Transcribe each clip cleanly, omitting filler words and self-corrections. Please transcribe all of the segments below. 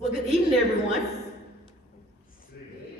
Well, good evening, everyone.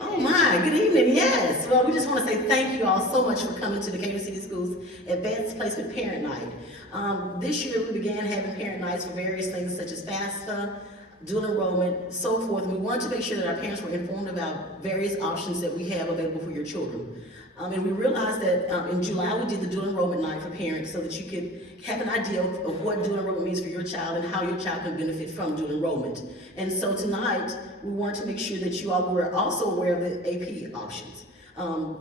Oh my, good evening, yes. Well, we just want to say thank you all so much for coming to Decatur City Schools Advanced Placement Parent Night. This year we began having parent nights for various things such as FAFSA, dual enrollment, so forth, and we wanted to make sure that our parents were informed about various options that we have available for your children. And we realized that in July we did the dual enrollment night for parents so that you could have an idea of what dual enrollment means for your child and how your child can benefit from dual enrollment. And so tonight we wanted to make sure that you all were also aware of the AP options.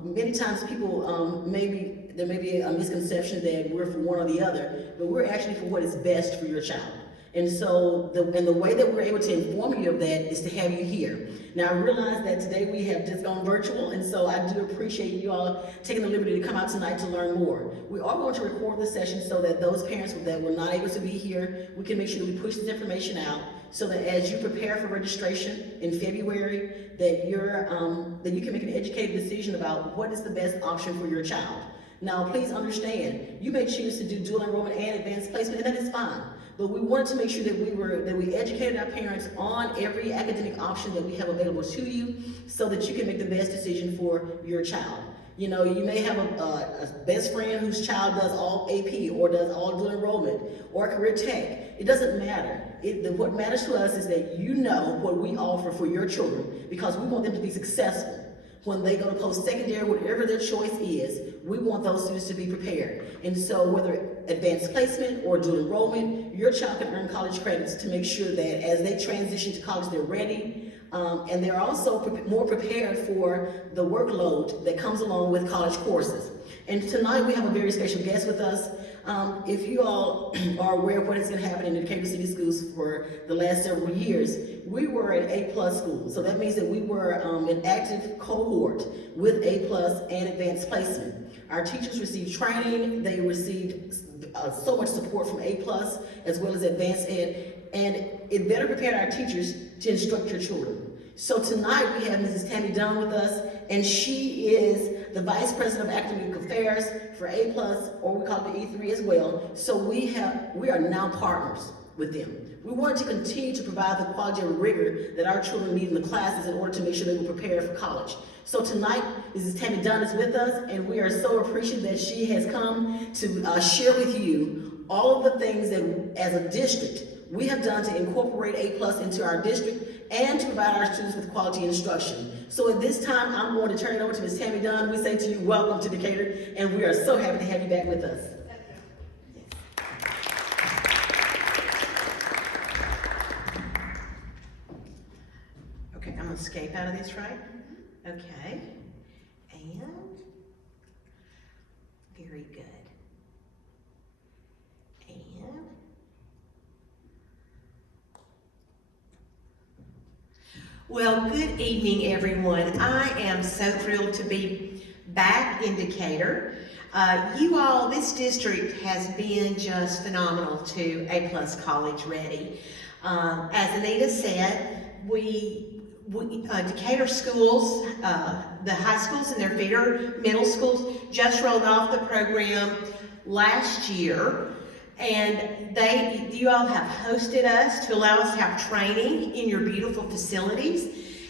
Many times people, there may be a misconception that we're for one or the other, but we're actually for what is best for your child. And so, the way that we're able to inform you of that is to have you here. Now, I realize that today we have just gone virtual, and so I do appreciate you all taking the liberty to come out tonight to learn more. We are going to record the session so that those parents that were not able to be here, we can make sure that we push this information out so that as you prepare for registration in February, that you can make an educated decision about what is the best option for your child. Now, please understand, you may choose to do dual enrollment and advanced placement, and that is fine. But we wanted to make sure that we educated our parents on every academic option that we have available to you so that you can make the best decision for your child. You know, you may have a best friend whose child does all AP or does all dual enrollment or career tech. It doesn't matter. What matters to us is that you know what we offer for your children because we want them to be successful. When they go to post-secondary, whatever their choice is, we want those students to be prepared. And so whether advanced placement or dual enrollment, your child can earn college credits to make sure that as they transition to college, they're ready, and they're also more prepared for the workload that comes along with college courses. And tonight we have a very special guest with us. If you all are aware of what has been happening in Decatur City Schools for the last several years, we were an A+ school. So that means that we were an active cohort with A+ and advanced placement. Our teachers received training, they received so much support from A+ as well as advanced ed, and it better prepared our teachers to instruct your children. So tonight we have Mrs. Tammy Dunn with us, and she is the Vice President of Academic Affairs for A+, or we call it the E3 as well. So we are now partners with them. We wanted to continue to provide the quality and rigor that our children need in the classes in order to make sure they were prepared for college. So tonight, Mrs. Tammy Dunn is with us, and we are so appreciative that she has come to share with you all of the things that, as a district, we have done to incorporate A+ into our district and to provide our students with quality instruction. So at this time, I'm going to turn it over to Ms. Tammy Dunn. We say to you, welcome to Decatur, and we are so happy to have you back with us. Okay, I'm gonna escape out of this, right? Okay, and very good. And well, good evening, everyone. I am so thrilled to be back in Decatur. You all, this district has been just phenomenal to A+ College Ready. As Anita said, Decatur schools, the high schools and their feeder middle schools just rolled off the program last year. And you all have hosted us to allow us to have training in your beautiful facilities.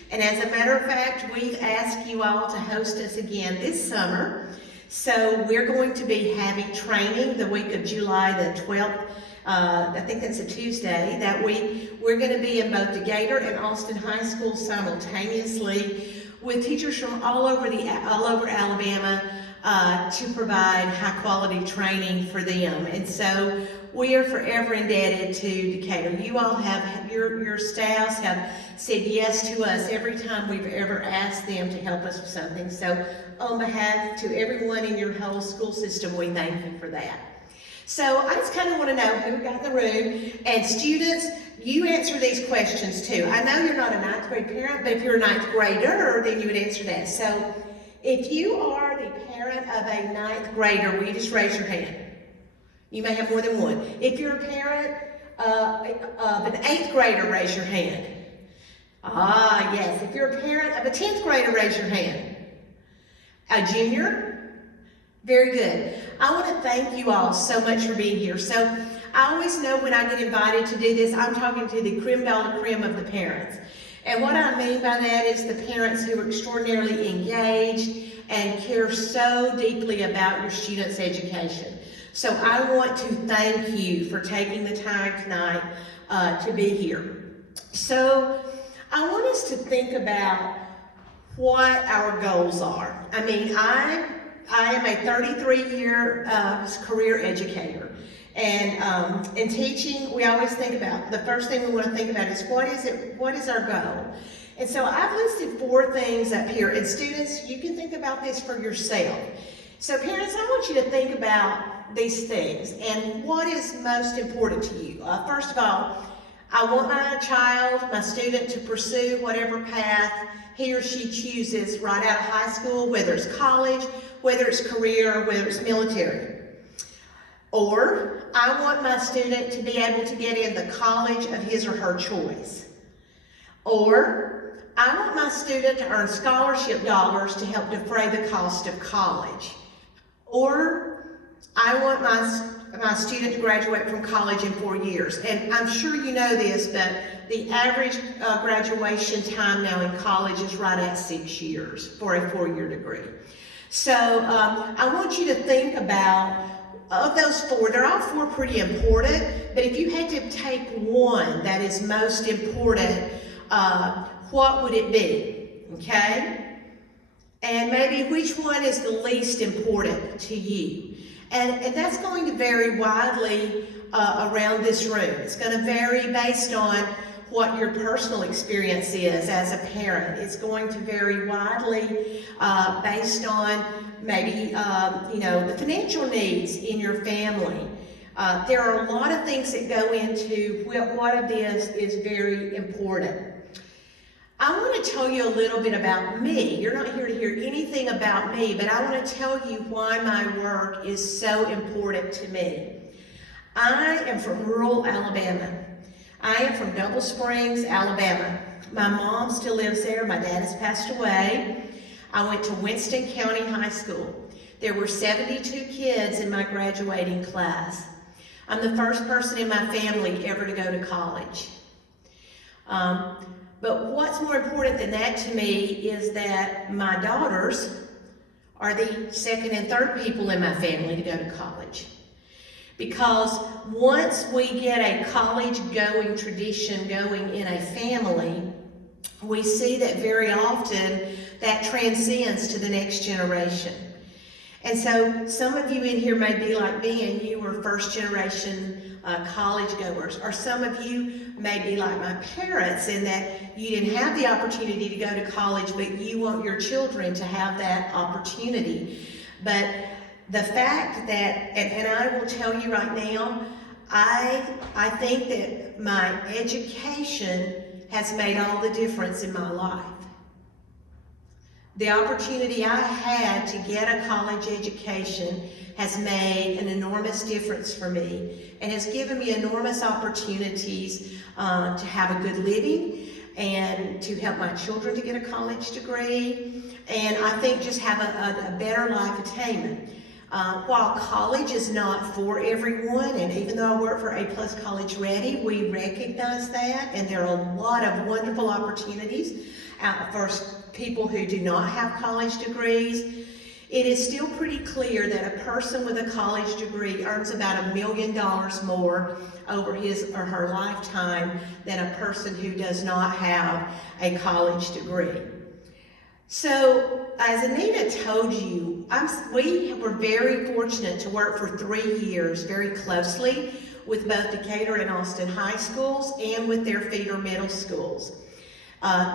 And as a matter of fact, we've asked you all to host us again this summer. So we're going to be having training the week of July the 12th. I think that's a Tuesday. That week, we're going to be in both Decatur and Austin High School simultaneously with teachers from all over Alabama to provide high quality training for them. And so we are forever indebted to Decatur. You all have, your staffs have said yes to us every time we've ever asked them to help us with something. So on behalf to everyone in your whole school system, we thank you for that. So I just kind of want to know who got in the room, and students, you answer these questions too. I know you're not a ninth grade parent, but if you're a ninth grader, then you would answer that. So if you are the parent of a ninth grader, will you just raise your hand? You may have more than one. If you're a parent of an 8th grader, raise your hand. Ah, yes. If you're a parent of a 10th grader, raise your hand. A junior? Very good. I want to thank you all so much for being here. So I always know when I get invited to do this, I'm talking to the creme de la creme of the parents. And what I mean by that is the parents who are extraordinarily engaged and care so deeply about your students' education. So I want to thank you for taking the time tonight to be here. So I want us to think about what our goals are. I mean, I am a 33-year career educator. And in teaching, we always think about, the first thing we want to think about is what is our goal? And so I've listed 4 things up here, and students, you can think about this for yourself. So parents, I want you to think about these things and what is most important to you. First of all, I want my child, my student, to pursue whatever path he or she chooses right out of high school, whether it's college, whether it's career, whether it's military. Or I want my student to be able to get in the college of his or her choice. Or I want my student to earn scholarship dollars to help defray the cost of college. Or I want my student to graduate from college in 4 years. And I'm sure you know this, but the average graduation time now in college is right at 6 years for a 4-year degree. So I want you to think about, of those 4, they're all 4 pretty important, but if you had to take one that is most important, what would it be? Okay? And maybe which one is the least important to you? And that's going to vary widely around this room. It's going to vary based on what your personal experience is as a parent. It's going to vary widely based on maybe the financial needs in your family. There are a lot of things that go into what of this is very important. I want to tell you a little bit about me. You're not here to hear anything about me, but I want to tell you why my work is so important to me. I am from rural Alabama. I am from Double Springs, Alabama. My mom still lives there. My dad has passed away. I went to Winston County High School. There were 72 kids in my graduating class. I'm the first person in my family ever to go to college. But what's more important than that to me is that my daughters are the second and third people in my family to go to college. Because once we get a college-going tradition going in a family, we see that very often that transcends to the next generation. And so some of you in here may be like me and you were first-generation college goers, or some of you may be like my parents in that you didn't have the opportunity to go to college, but you want your children to have that opportunity. But the fact that, and I will tell you right now, I think that my education has made all the difference in my life. The opportunity I had to get a college education has made an enormous difference for me and has given me enormous opportunities to have a good living and to help my children to get a college degree, and I think just have a better life attainment. While college is not for everyone, and even though I work for A+ College Ready, we recognize that, and there are a lot of wonderful opportunities for people who do not have college degrees. It is still pretty clear that a person with a college degree earns about $1 million more over his or her lifetime than a person who does not have a college degree. So, as Anita told you, we were very fortunate to work for 3 years very closely with both Decatur and Austin high schools and with their feeder middle schools.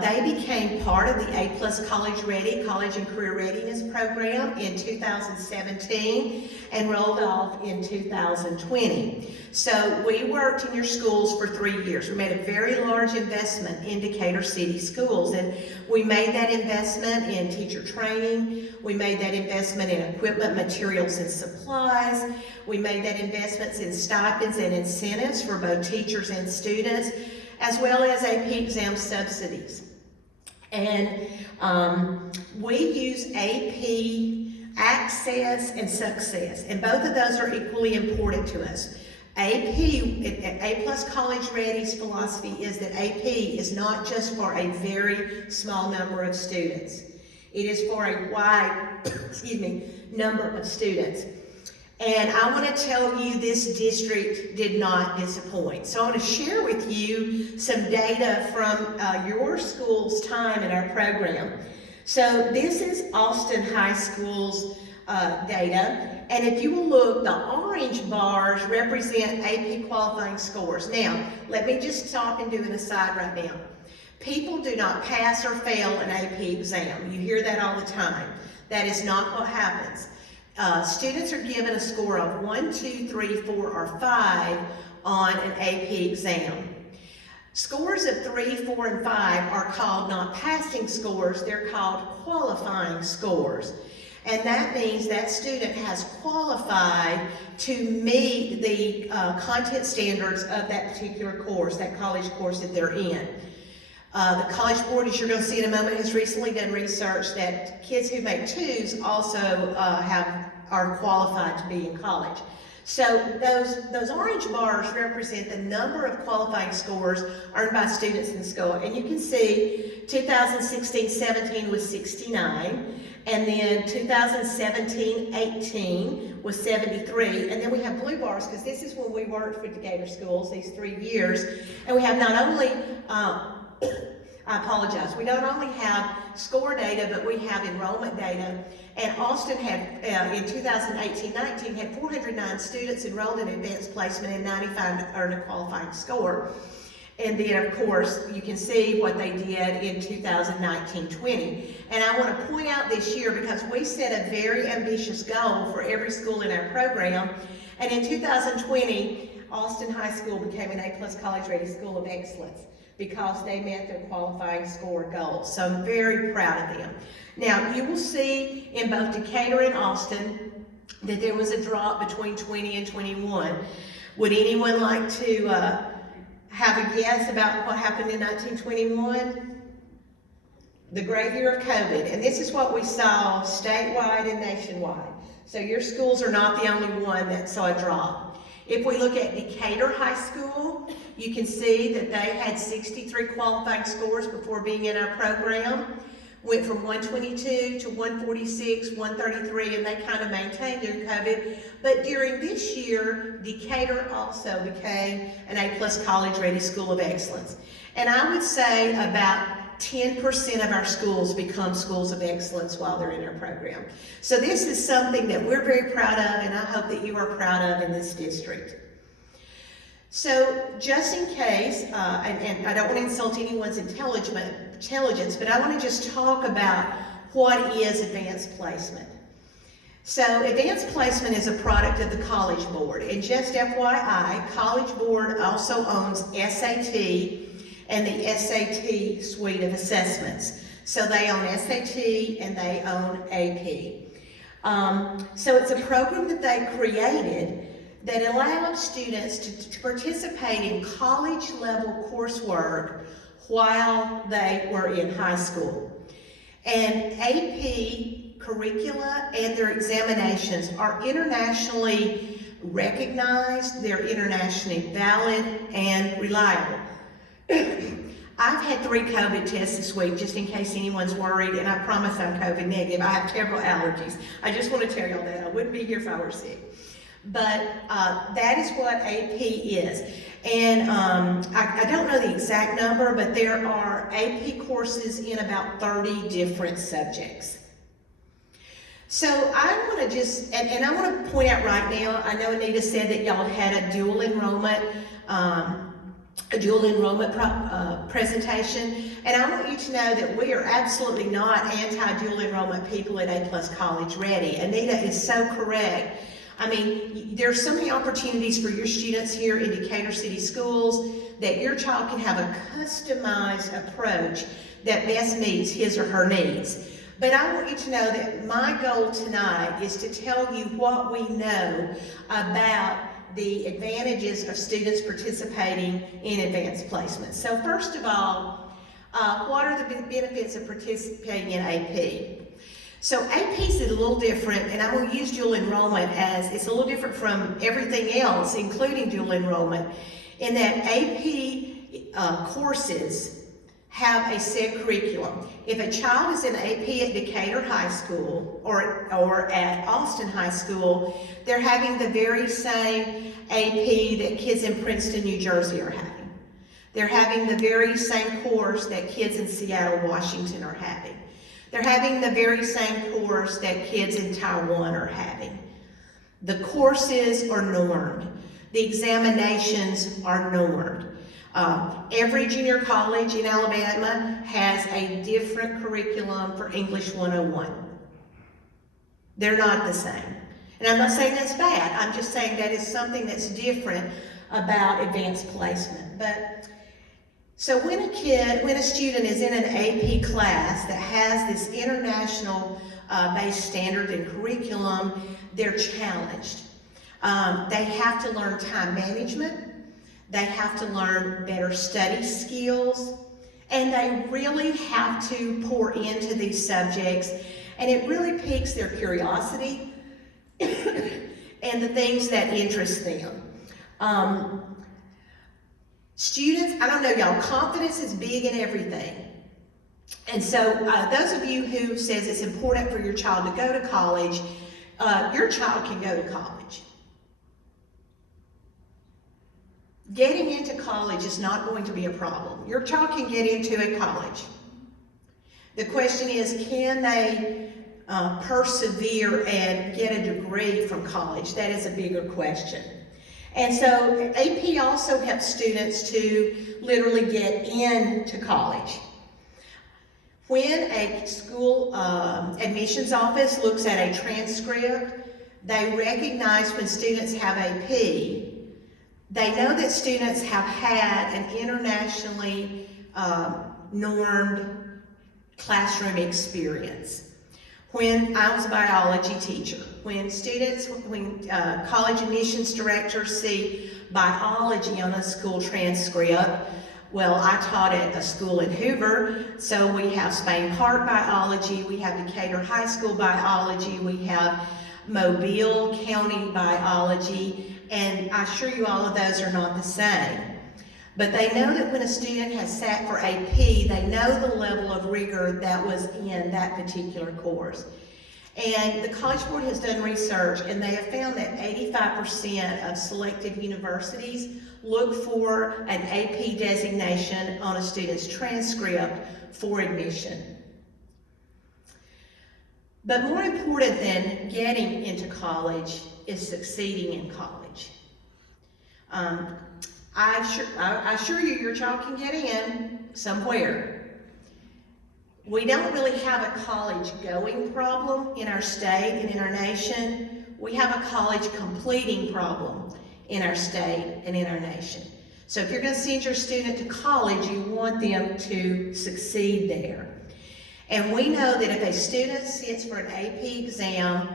They became part of the A+ College Ready, College and Career Readiness Program in 2017 and rolled off in 2020. So we worked in your schools for 3 years. We made a very large investment in Decatur City Schools, and we made that investment in teacher training. We made that investment in equipment, materials, and supplies. We made that investments in stipends and incentives for both teachers and students, as well as AP exam subsidies. And we use AP Access and Success, and both of those are equally important to us. A Plus College Ready's philosophy is that AP is not just for a very small number of students. It is for a wide, number of students. And I want to tell you this district did not disappoint. So I want to share with you some data from your school's time in our program. So this is Austin High School's data. And if you will look, the orange bars represent AP qualifying scores. Now, let me just stop and do an aside right now. People do not pass or fail an AP exam. You hear that all the time. That is not what happens. Students are given a score of 1, 2, 3, 4, or 5 on an AP exam. Scores of 3, 4, and 5 are called not passing scores, they're called qualifying scores. And that means that student has qualified to meet the content standards of that particular course, that college course that they're in. The College Board, as you're going to see in a moment, has recently done research that kids who make 2s also are qualified to be in college. So those orange bars represent the number of qualifying scores earned by students in school. And you can see 2016-17 was 69, and then 2017-18 was 73, and then we have blue bars because this is when we worked with Decatur schools, these 3 years, and we have not only I apologize. We don't only have score data, but we have enrollment data. And Austin had, in 2018-19, had 409 students enrolled in advanced placement and 95 earned a qualifying score. And then, of course, you can see what they did in 2019-20. And I want to point out this year, because we set a very ambitious goal for every school in our program. And in 2020, Austin High School became an A+ College Ready School of Excellence, because they met their qualifying score goals. So I'm very proud of them. Now, you will see in both Decatur and Austin that there was a drop between 20 and 21. Would anyone like to have a guess about what happened in 1921? The great year of COVID. And this is what we saw statewide and nationwide. So your schools are not the only one that saw a drop. If we look at Decatur High School, you can see that they had 63 qualifying scores before being in our program. Went from 122 to 146, 133, and they kind of maintained during COVID. But during this year, Decatur also became an A+ College Ready School of Excellence. And I would say about 10% of our schools become schools of excellence while they're in our program. So this is something that we're very proud of, and I hope that you are proud of in this district. So just in case, and I don't want to insult anyone's intelligence, but I want to just talk about what is advanced placement. So advanced placement is a product of the College Board. And just FYI, College Board also owns SAT and the SAT suite of assessments. So they own SAT and they own AP. So it's a program that they created that allowed students to participate in college-level coursework while they were in high school. And AP curricula and their examinations are internationally recognized, they're internationally valid and reliable. I've had 3 COVID tests this week, just in case anyone's worried, and I promise I'm COVID negative. I have terrible allergies. I just want to tell y'all that. I wouldn't be here if I were sick. But that is what AP is. And I don't know the exact number, but there are AP courses in about 30 different subjects. So I want to just, and I want to point out right now, I know Anita said that y'all had a dual enrollment presentation, and I want you to know that we are absolutely not anti-dual enrollment people at A+ College Ready. Anita is so correct. I mean, there are so many opportunities for your students here in Decatur City Schools that your child can have a customized approach that best meets his or her needs. But I want you to know that my goal tonight is to tell you what we know about the advantages of students participating in advanced placement. So first of all, what are the benefits of participating in AP? So AP's is a little different, and I'm going to use dual enrollment as it's a little different from everything else, including dual enrollment, in that AP courses have a set curriculum. If a child is in AP at Decatur High School or at Austin High School, they're having the very same AP that kids in Princeton, New Jersey are having. They're having the very same course that kids in Seattle, Washington are having. They're having the very same course that kids in Taiwan are having. The courses are normed. The examinations are normed. Every junior college in Alabama has a different curriculum for English 101. They're not the same. And I'm not saying that's bad. I'm just saying that is something that's different about advanced placement. So when a student is in an AP class that has this international based standard and curriculum, they're challenged. They have to learn time management. They have to learn better study skills, and they really have to pour into these subjects, and it really piques their curiosity and the things that interest them. Students, I don't know y'all, confidence is big in everything. And so those of you who says it's important for your child to go to college, your child can go to college. Getting into college is not going to be a problem. Your child can get into a college. The question is, can they persevere and get a degree from college? That is a bigger question. And so AP also helps students to literally get into college. When a school admissions office looks at a transcript, they recognize when students have AP, they know that students have had an internationally normed classroom experience. When I was a biology teacher, when college admissions directors see biology on a school transcript, well, I taught at a school in Hoover, so we have Spain Park biology, we have Decatur High School biology, we have Mobile County biology, and I assure you all of those are not the same. But they know that when a student has sat for AP, they know the level of rigor that was in that particular course. And the College Board has done research, and they have found that 85% of selected universities look for an AP designation on a student's transcript for admission. But more important than getting into college is succeeding in college. I assure you, your child can get in somewhere. We don't really have a college going problem in our state and in our nation. We have a college completing problem in our state and in our nation. So if you're going to send your student to college, you want them to succeed there. And we know that if a student sits for an AP exam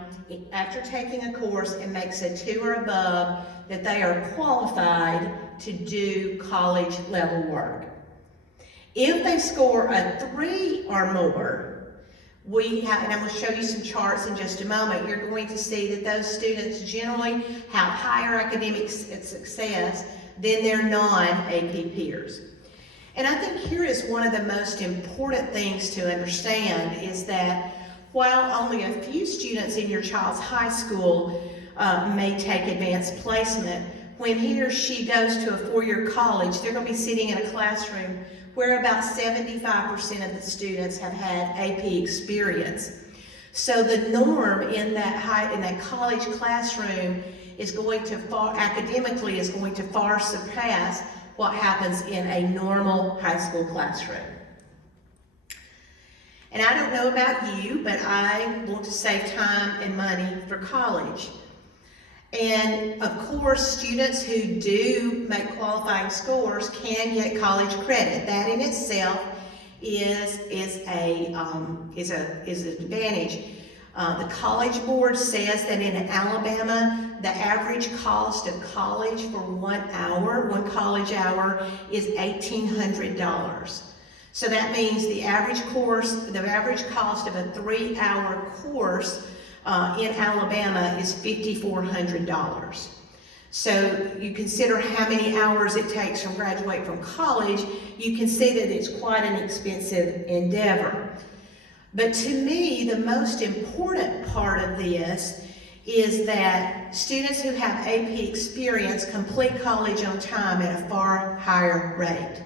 after taking a course and makes a 2 or above, that they are qualified to do college level work. If they score a 3 or more, and I'm going to show you some charts in just a moment, you're going to see that those students generally have higher academic success than their non-AP peers. And I think here is one of the most important things to understand is that while only a few students in your child's high school may take advanced placement, when he or she goes to a 4-year college, they're going to be sitting in a classroom where about 75% of the students have had AP experience. So the norm in that college classroom is going to academically is going to far surpass what happens in a normal high school classroom. And I don't know about you, but I want to save time and money for college. And of course, students who do make qualifying scores can get college credit. That in itself is an advantage. The College Board says that in Alabama, the average cost of college for 1 college hour is $1,800. So that means the average cost of a 3-hour course in Alabama is $5,400. So you consider how many hours it takes to graduate from college, you can see that it's quite an expensive endeavor. But to me, the most important part of this is that students who have AP experience complete college on time at a far higher rate.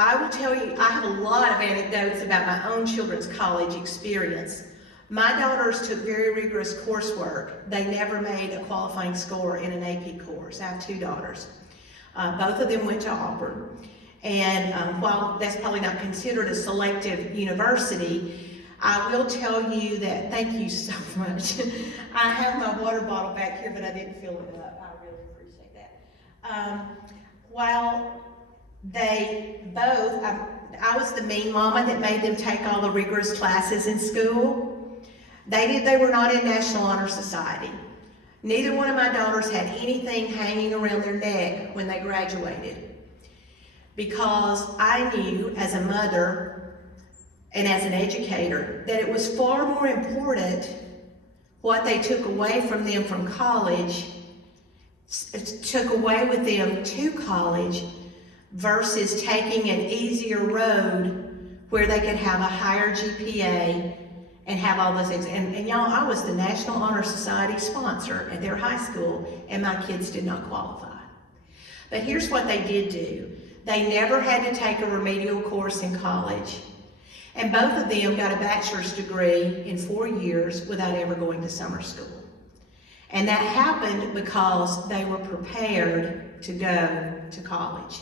I will tell you, I have a lot of anecdotes about my own children's college experience. My daughters took very rigorous coursework. They never made a qualifying score in an AP course. I have 2 daughters. Both of them went to Auburn. And while that's probably not considered a selective university, I will tell you that, thank you so much. I have my water bottle back here, but I didn't fill it up. I really appreciate that. While they both, I was the mean mama that made them take all the rigorous classes in school. They were not in National Honor Society. Neither one of my daughters had anything hanging around their neck when they graduated. Because I knew as a mother and as an educator that it was far more important what they took away from them from college, took away with them to college, versus taking an easier road where they could have a higher GPA and have all those things. And y'all, I was the National Honor Society sponsor at their high school, and my kids did not qualify. But here's what they did do. They never had to take a remedial course in college, and both of them got a bachelor's degree in 4 years without ever going to summer school. And that happened because they were prepared to go to college.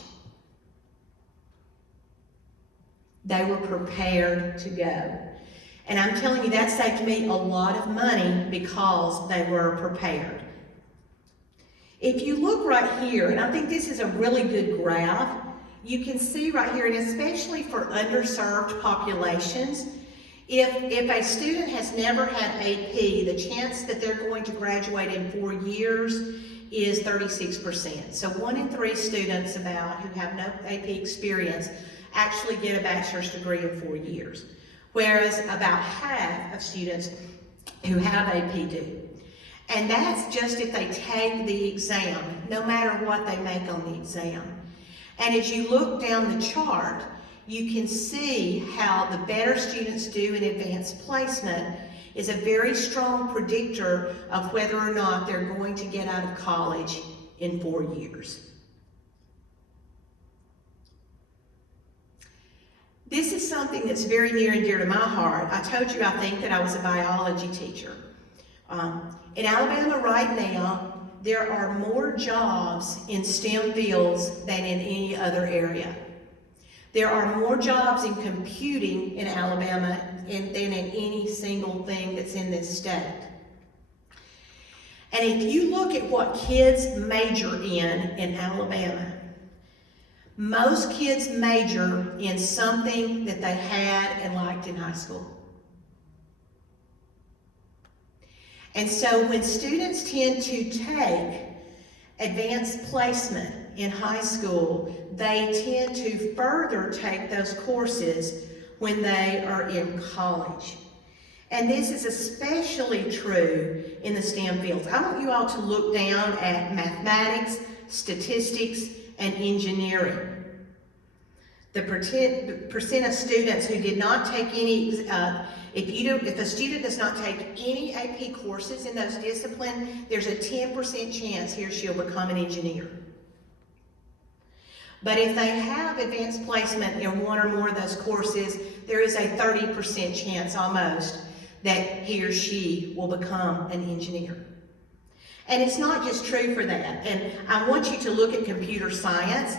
They were prepared to go. And I'm telling you, that saved me a lot of money because they were prepared. If you look right here, and I think this is a really good graph, you can see right here, and especially for underserved populations, if a student has never had AP, the chance that they're going to graduate in 4 years is 36%. So 1 in 3 students about who have no AP experience actually get a bachelor's degree in 4 years, whereas about half of students who have AP do. And that's just if they take the exam, no matter what they make on the exam. And as you look down the chart, you can see how the better students do in advanced placement is a very strong predictor of whether or not they're going to get out of college in 4 years. This is something that's very near and dear to my heart. I told you I think that I was a biology teacher. In Alabama right now, there are more jobs in STEM fields than in any other area. There are more jobs in computing in Alabama than in any single thing that's in this state. And if you look at what kids major in Alabama, most kids major in something that they had and liked in high school. And so when students tend to take advanced placement in high school, they tend to further take those courses when they are in college. And this is especially true in the STEM fields. I want you all to look down at mathematics, statistics, and engineering. The percent of students who did not take any, if a student does not take any AP courses in those disciplines, there's a 10% chance he or she'll become an engineer. But if they have advanced placement in 1 or more of those courses, there is a 30% chance almost that he or she will become an engineer. And it's not just true for that. And I want you to look at computer science.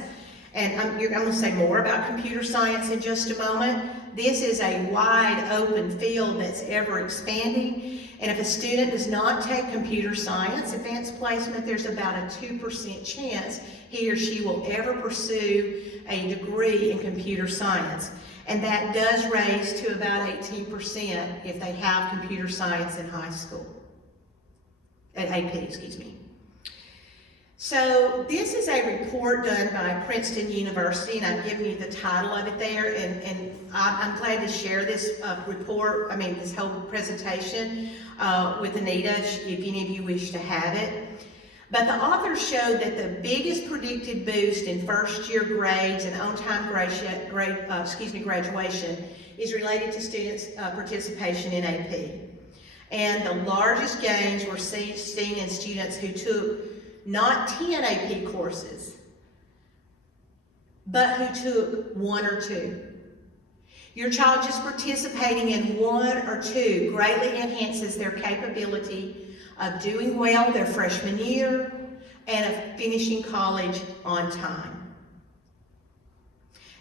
And I'm going to say more about computer science in just a moment. This is a wide open field that's ever expanding. And if a student does not take computer science advanced placement, there's about a 2% chance he or she will ever pursue a degree in computer science. And that does raise to about 18% if they have computer science in high school, at AP, excuse me. So this is a report done by Princeton University, and I've given you the title of it there, and I'm glad to share this this whole presentation with Anita, if any of you wish to have it. But the authors showed that the biggest predicted boost in first-year grades and on-time graduation is related to students' participation in AP. And the largest gains were seen in students who took not 10 AP courses, but who took 1 or 2. Your child just participating in 1 or 2 greatly enhances their capability of doing well their freshman year and of finishing college on time.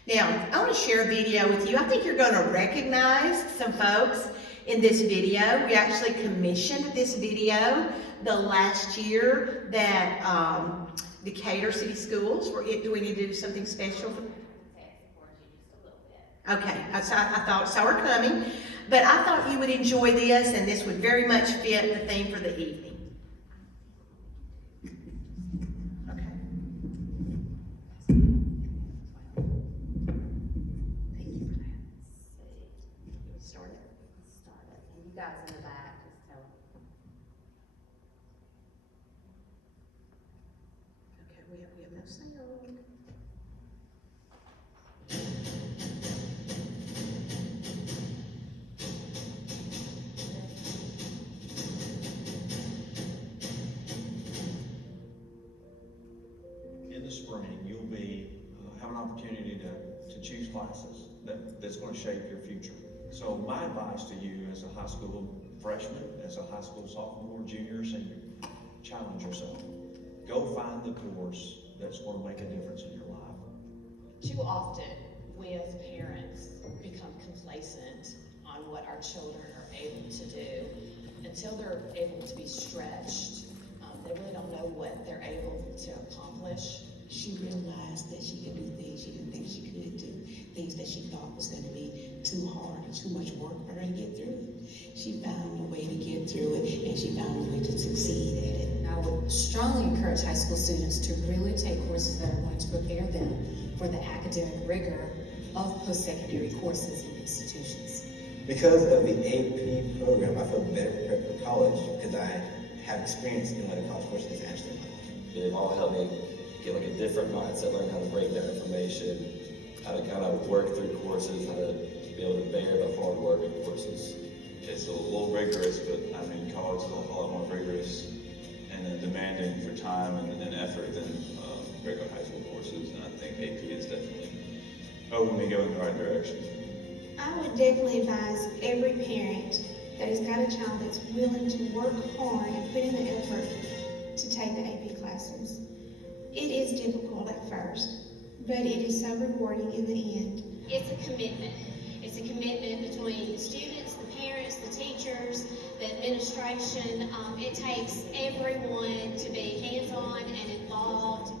Now, I want to share a video with you. I think you're going to recognize some folks in this video. We actually commissioned this video the last year that Decatur City Schools were. Do we need to do something special? Okay, I saw her coming, but I thought you would enjoy this, and this would very much fit the theme for the evening. Okay. Thank you for that. Start it. And you guys in the back, just tell them. Okay, we have no sound. In the spring, you'll have an opportunity to choose classes that's going to shape your future. So my advice to you as a high school freshman, as a high school sophomore, junior, senior, challenge yourself. Go find the course that's going to make a difference in your life. Too often, we as parents become complacent on what our children are able to do until they're able to be stretched. They really don't know what they're able to accomplish. She realized that she could do things she didn't think she could do, things that she thought was going to be too hard or too much work for her to get through. She found a way to get through it, and she found a way to succeed at it. I would strongly encourage high school students to really take courses that are going to prepare them for the academic rigor of post-secondary courses and institutions. Because of the AP program, I feel better prepared for college because I have experience in what a college course is actually like. They've all helped me get like a different mindset, learn how to break down information, how to kind of work through courses, how to be able to bear the hard work of courses. It's a little rigorous, but I mean, college is a lot more rigorous and demanding for time and effort than regular high school courses, and I think AP is definitely helping me go in the right direction. I would definitely advise every parent that has got a child that's willing to work hard and put in the effort to take the AP classes. It is difficult at first, but it is so rewarding in the end. It's a commitment. It's a commitment between the students, the parents, the teachers, the administration. It takes everyone to be hands-on and involved.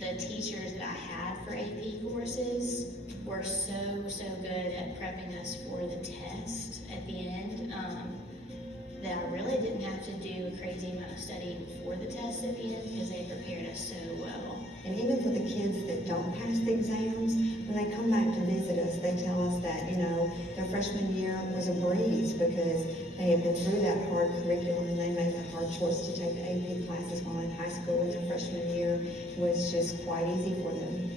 The teachers that I had for AP courses were so good at prepping us for the test at the end that I really didn't have to do a crazy amount of studying for the test at the end because they prepared us so well. And even for the kids that don't pass the exams, when they come back to visit us, they tell us that, their freshman year was a breeze because they had been through that hard curriculum and they made the hard choice to take the AP classes, while in high school in their freshman year was just quite easy for them.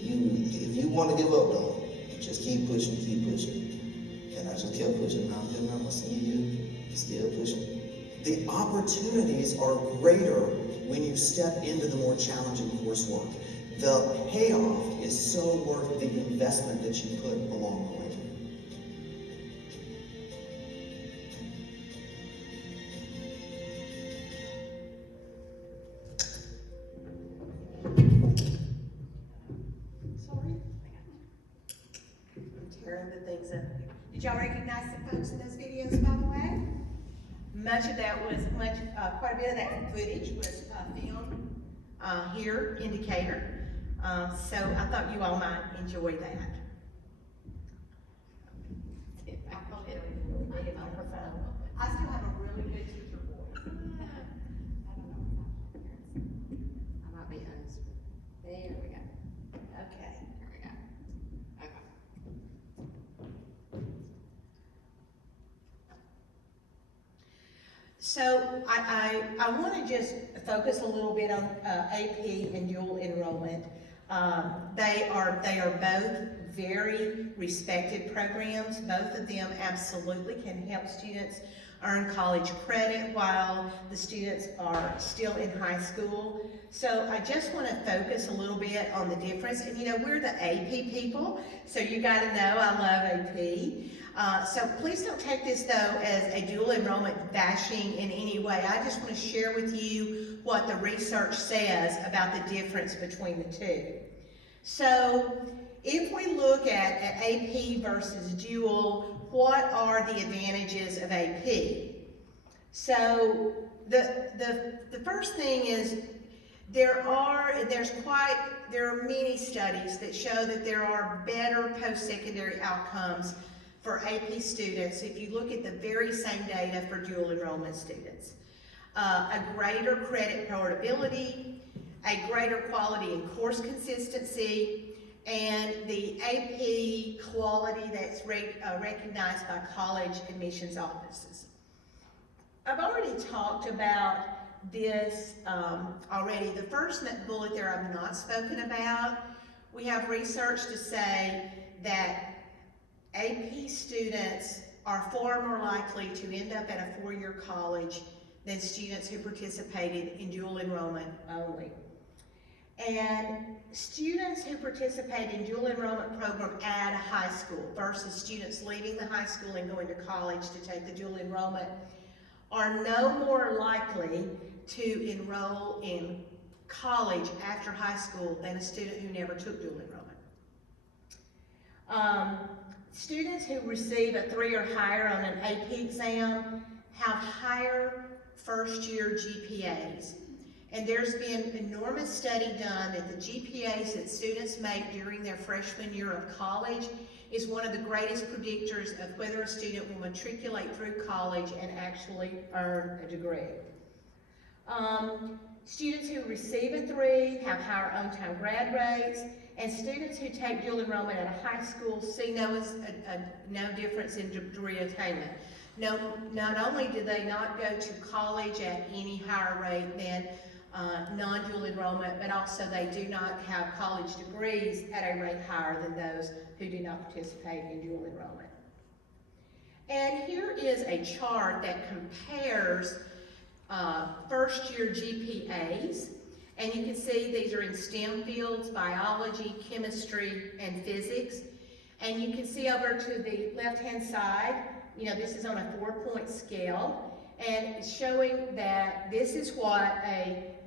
If you want to give up, though, just keep pushing. And I just kept pushing, and I'm feeling my senior year, still pushing. The opportunities are greater when you step into the more challenging coursework. The payoff is so worth the investment that you put along the way. The things up here. Did y'all recognize the folks in those videos, by the way? Much of that was quite a bit of that footage was filmed here in Decatur. So I thought you all might enjoy that. I probably don't even really need a microphone. I still have a really good teacher voice. I don't know about parents. I might be honest. There we go. Okay. There we go. Okay. So I want to just focus a little bit on AP and dual enrollment. They are both very respected programs. Both of them absolutely can help students earn college credit while the students are still in high school. So I just want to focus a little bit on the difference. And you know, we're the AP people, so you got to know I love AP. So please don't take this though as a dual enrollment bashing in any way. I just want to share with you what the research says about the difference between the two. So if we look at AP versus dual, what are the advantages of AP? So the first thing is there are many studies that show that there are better post-secondary outcomes for AP students if you look at the very same data for dual enrollment students. A greater credit portability, a greater quality and course consistency, and the AP quality that's recognized by college admissions offices. I've already talked about this already. The first bullet there I've not spoken about. We have research to say that AP students are far more likely to end up at a four-year college than students who participated in dual enrollment only. And students who participate in dual enrollment program at a high school versus students leaving the high school and going to college to take the dual enrollment are no more likely to enroll in college after high school than a student who never took dual enrollment. Students who receive a 3 or higher on an AP exam have higher first-year GPAs. And there's been enormous study done that the GPAs that students make during their freshman year of college is one of the greatest predictors of whether a student will matriculate through college and actually earn a degree. Students who receive a 3 have higher on-time grad rates, and students who take dual enrollment at a high school see no difference in degree attainment. Not only do they not go to college at any higher rate than non-dual enrollment, but also they do not have college degrees at a rate higher than those who do not participate in dual enrollment. And here is a chart that compares first-year GPAs, and you can see these are in STEM fields, biology, chemistry, and physics. And you can see over to the left-hand side, you know, this is on a 4-point scale, and it's showing that this is what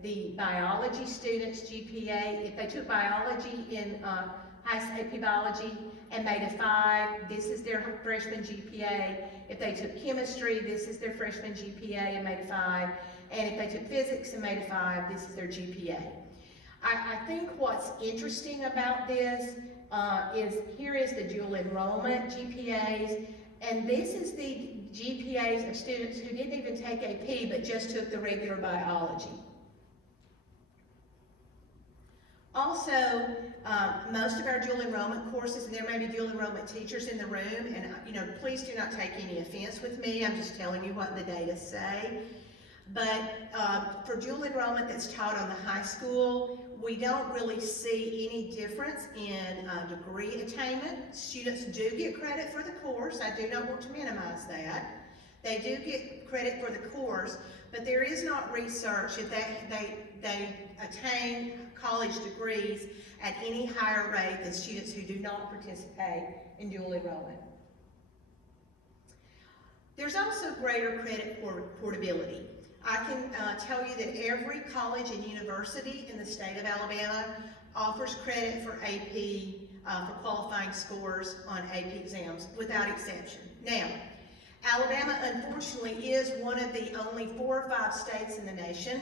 the biology student's GPA, if they took biology in AP biology and made a 5, this is their freshman GPA. If they took chemistry, this is their freshman GPA and made a 5. And if they took physics and made a 5, this is their GPA. I think what's interesting about this is here is the dual enrollment GPAs, and this is the GPAs of students who didn't even take AP but just took the regular biology. Also, most of our dual enrollment courses, and there may be dual enrollment teachers in the room, and you know, please do not take any offense with me, I'm just telling you what the data say. But for dual enrollment that's taught on the high school, we don't really see any difference in degree attainment. Students do get credit for the course. I do not want to minimize that. They do get credit for the course, but there is not research that they attain college degrees at any higher rate than students who do not participate in dual enrollment. There's also greater credit portability. I can tell you that every college and university in the state of Alabama offers credit for AP, for qualifying scores on AP exams, without exception. Now, Alabama, unfortunately, is one of the only 4 or 5 states in the nation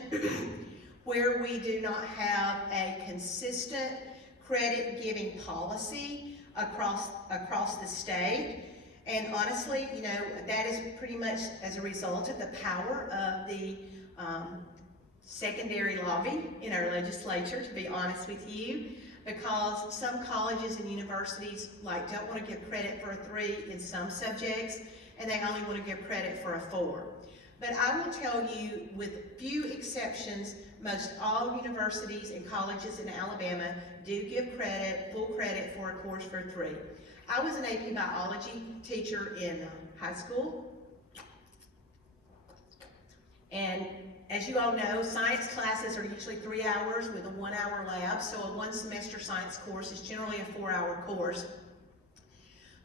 where we do not have a consistent credit giving policy across the state. And honestly, you know, that is pretty much as a result of the power of the secondary lobby in our legislature, to be honest with you, because some colleges and universities don't want to give credit for a 3 in some subjects, and they only want to give credit for a 4. But I will tell you, with few exceptions, most all universities and colleges in Alabama do give credit, full credit for a course for a 3. I was an AP biology teacher in high school, and as you all know, science classes are usually 3 hours with a 1-hour lab, so a 1 semester science course is generally a 4-hour course.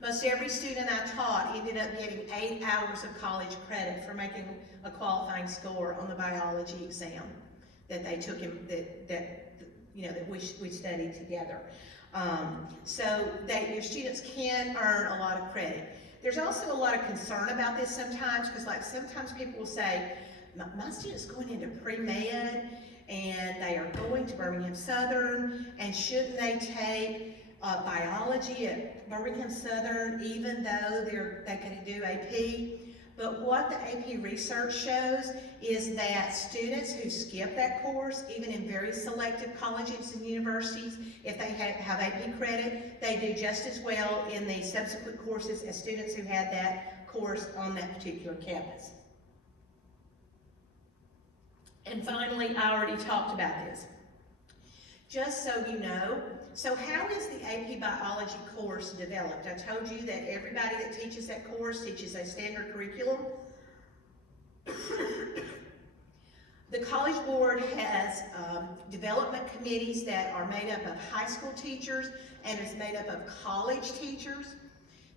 Most every student I taught ended up getting 8 hours of college credit for making a qualifying score on the biology exam that they took that we studied together. So your students can earn a lot of credit. There's also a lot of concern about this sometimes, because sometimes people will say, my student's going into pre-med and they are going to Birmingham Southern, and shouldn't they take biology at Birmingham Southern even though they can do AP? But what the AP research shows is that students who skip that course, even in very selective colleges and universities, if they have AP credit, they do just as well in the subsequent courses as students who had that course on that particular campus. And finally, I already talked about this. Just so you know, so how is the AP biology course developed? I told you that everybody that teaches that course teaches a standard curriculum. The College Board has development committees that are made up of high school teachers and is made up of college teachers.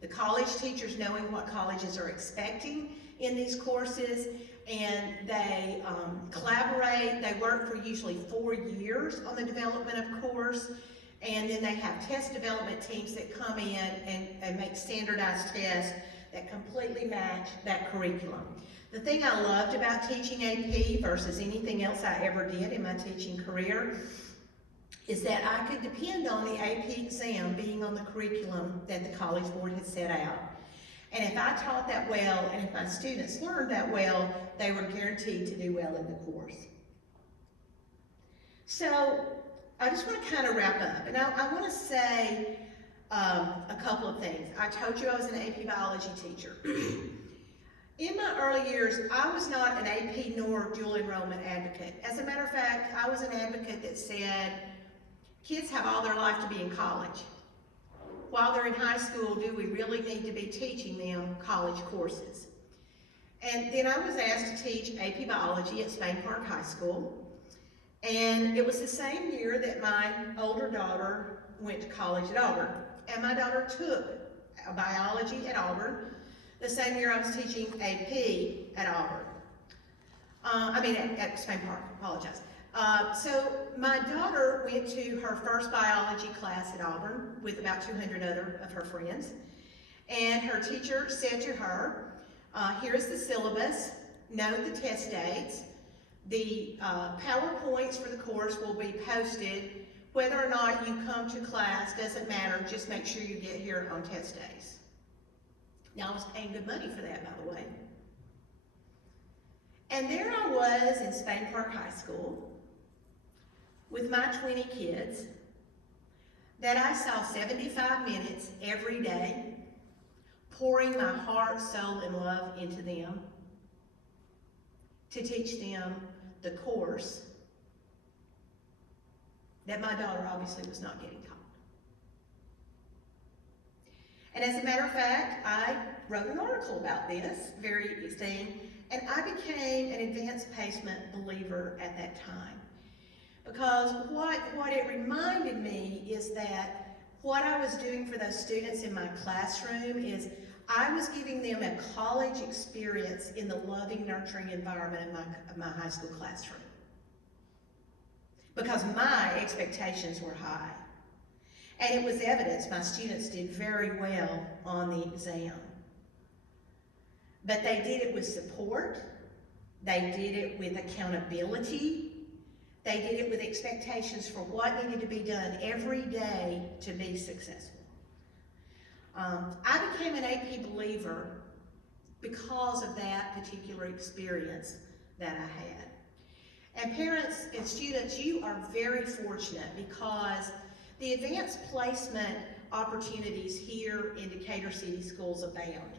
The college teachers knowing what colleges are expecting in these courses, and they collaborate. They work for usually 4 years on the development of course, and then they have test development teams that come in and make standardized tests that completely match that curriculum. The thing I loved about teaching AP versus anything else I ever did in my teaching career is that I could depend on the AP exam being on the curriculum that the College Board had set out. And if I taught that well, and if my students learned that well, they were guaranteed to do well in the course. So I just want to kind of wrap up, and I want to say a couple of things. I told you I was an AP biology teacher. In my early years, I was not an AP nor dual enrollment advocate. As a matter of fact, I was an advocate that said, kids have all their life to be in college. While they're in high school, do we really need to be teaching them college courses? And then I was asked to teach AP biology at Spain Park High School. And it was the same year that my older daughter went to college at Auburn. And my daughter took biology at Auburn the same year I was teaching AP at Auburn. At Spain Park, apologize. So my daughter went to her first biology class at Auburn with about 200 other of her friends. And her teacher said to her, here's the syllabus, note the test dates. The PowerPoints for the course will be posted. Whether or not you come to class doesn't matter, just make sure you get here on test days. Now I was paying good money for that, by the way. And there I was in Spain Park High School with my 20 kids that I saw 75 minutes every day, pouring my heart, soul, and love into them to teach them the course that my daughter obviously was not getting taught. And as a matter of fact, I wrote an article about this very thing, and I became an advanced placement believer at that time. Because what it reminded me is that what I was doing for those students in my classroom is I was giving them a college experience in the loving, nurturing environment of my high school classroom. Because my expectations were high. And it was evidence my students did very well on the exam. But they did it with support. They did it with accountability. They did it with expectations for what needed to be done every day to be successful. I became an AP believer because of that particular experience that I had. And parents and students, you are very fortunate because the advanced placement opportunities here in Decatur City Schools abound.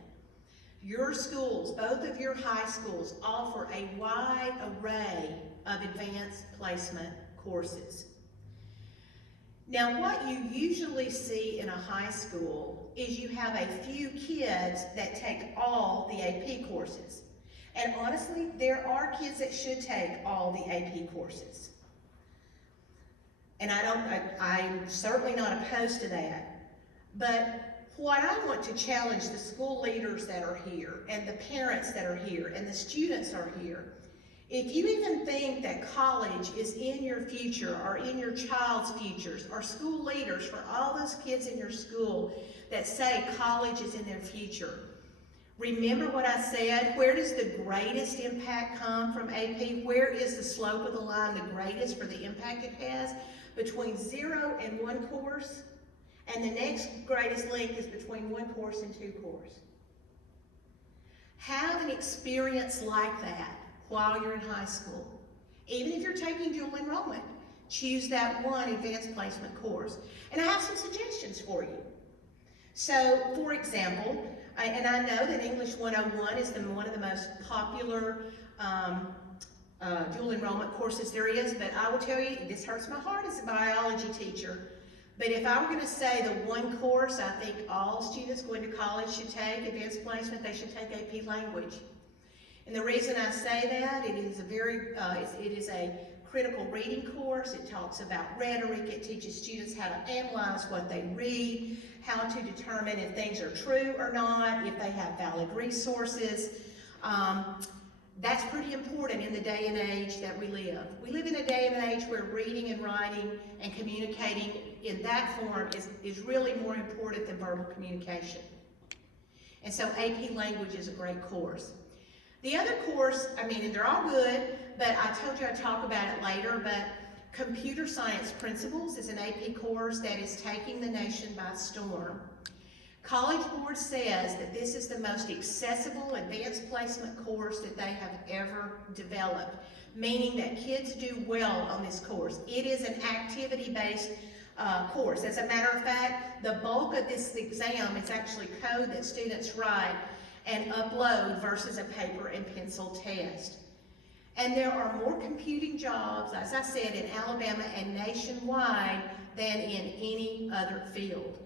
Your schools, both of your high schools, offer a wide array of advanced placement courses. Now, what you usually see in a high school is you have a few kids that take all the AP courses. And honestly, there are kids that should take all the AP courses. And I'm certainly not opposed to that. But what I want to challenge the school leaders that are here, and the parents that are here, and the students are here, if you even think that college is in your future or in your child's futures, or school leaders for all those kids in your school that say college is in their future, remember what I said. Where does the greatest impact come from AP? Where is the slope of the line the greatest for the impact it has? Between 0 and 1 course, and the next greatest length is between 1 course and 2 courses. Have an experience like that while you're in high school. Even if you're taking dual enrollment, choose that one advanced placement course. And I have some suggestions for you. So, for example, and I know that English 101 is one of the most popular dual enrollment courses there is, but I will tell you, this hurts my heart as a biology teacher, but if I were going to say the one course I think all students going to college should take, advanced placement, they should take AP language. And the reason I say that, it is a critical reading course. It talks about rhetoric. It teaches students how to analyze what they read, how to determine if things are true or not, if they have valid resources. That's pretty important in the day and age that we live. We live in a day and age where reading and writing and communicating in that form is really more important than verbal communication. And so AP language is a great course. The other course, and they're all good, but I told you I'd talk about it later, but Computer Science Principles is an AP course that is taking the nation by storm. College Board says that this is the most accessible advanced placement course that they have ever developed, meaning that kids do well on this course. It is an activity-based course. As a matter of fact, the bulk of this exam is actually code that students write and upload versus a paper and pencil test. And there are more computing jobs, as I said, in Alabama and nationwide than in any other field.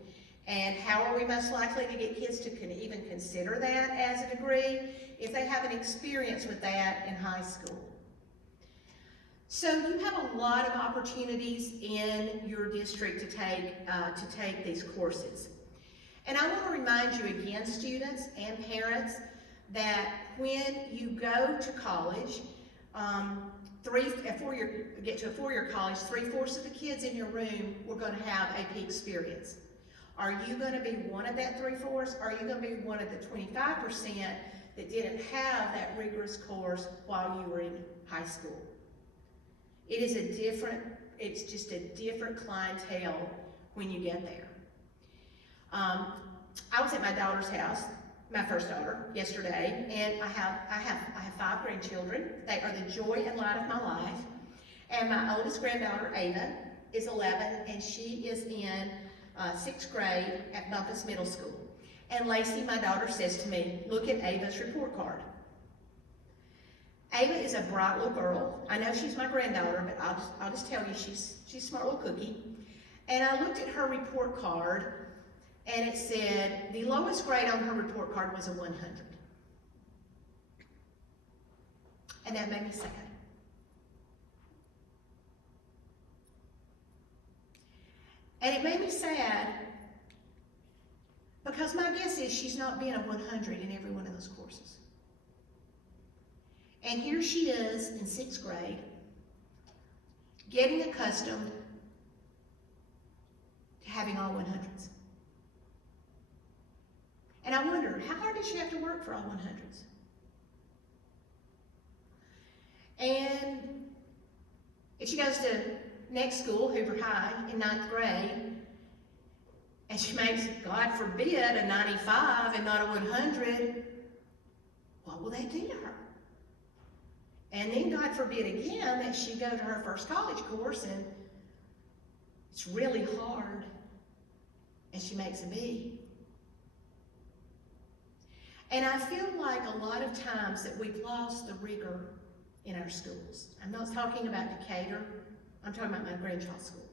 And how are we most likely to get kids to even consider that as a degree? If they have an experience with that in high school. So you have a lot of opportunities in your district to take these courses. And I want to remind you again, students and parents, that when you go to college, get to a four-year college, 3/4 of the kids in your room were going to have AP experience. Are you going to be one of that 3/4? Are you going to be one of the 25% that didn't have that rigorous course while you were in high school? It's just a different clientele when you get there. I was at my daughter's house, my first daughter, yesterday, and I have 5 grandchildren. They are the joy and light of my life. And my oldest granddaughter, Ava, is 11, and she is in 6th grade at Bumpus Middle School. And Lacey, my daughter, says to me, "Look at Ava's report card." Ava is a bright little girl. I know she's my granddaughter, but I'll just tell you, she's a smart little cookie. And I looked at her report card, and it said the lowest grade on her report card was a 100. And that made me sad. And it made me sad because my guess is she's not being a 100 in every one of those courses. And here she is in 6th grade, getting accustomed to having all 100s. And I wonder, how hard did she have to work for all 100s? If she goes to next school, Hoover High, in 9th grade, and she makes, God forbid, a 95 and not a 100, what will that do to her? And then God forbid again that she go to her first college course and it's really hard and she makes a B. And I feel like a lot of times that we've lost the rigor in our schools. I'm not talking about Decatur, I'm talking about my grandchild's school.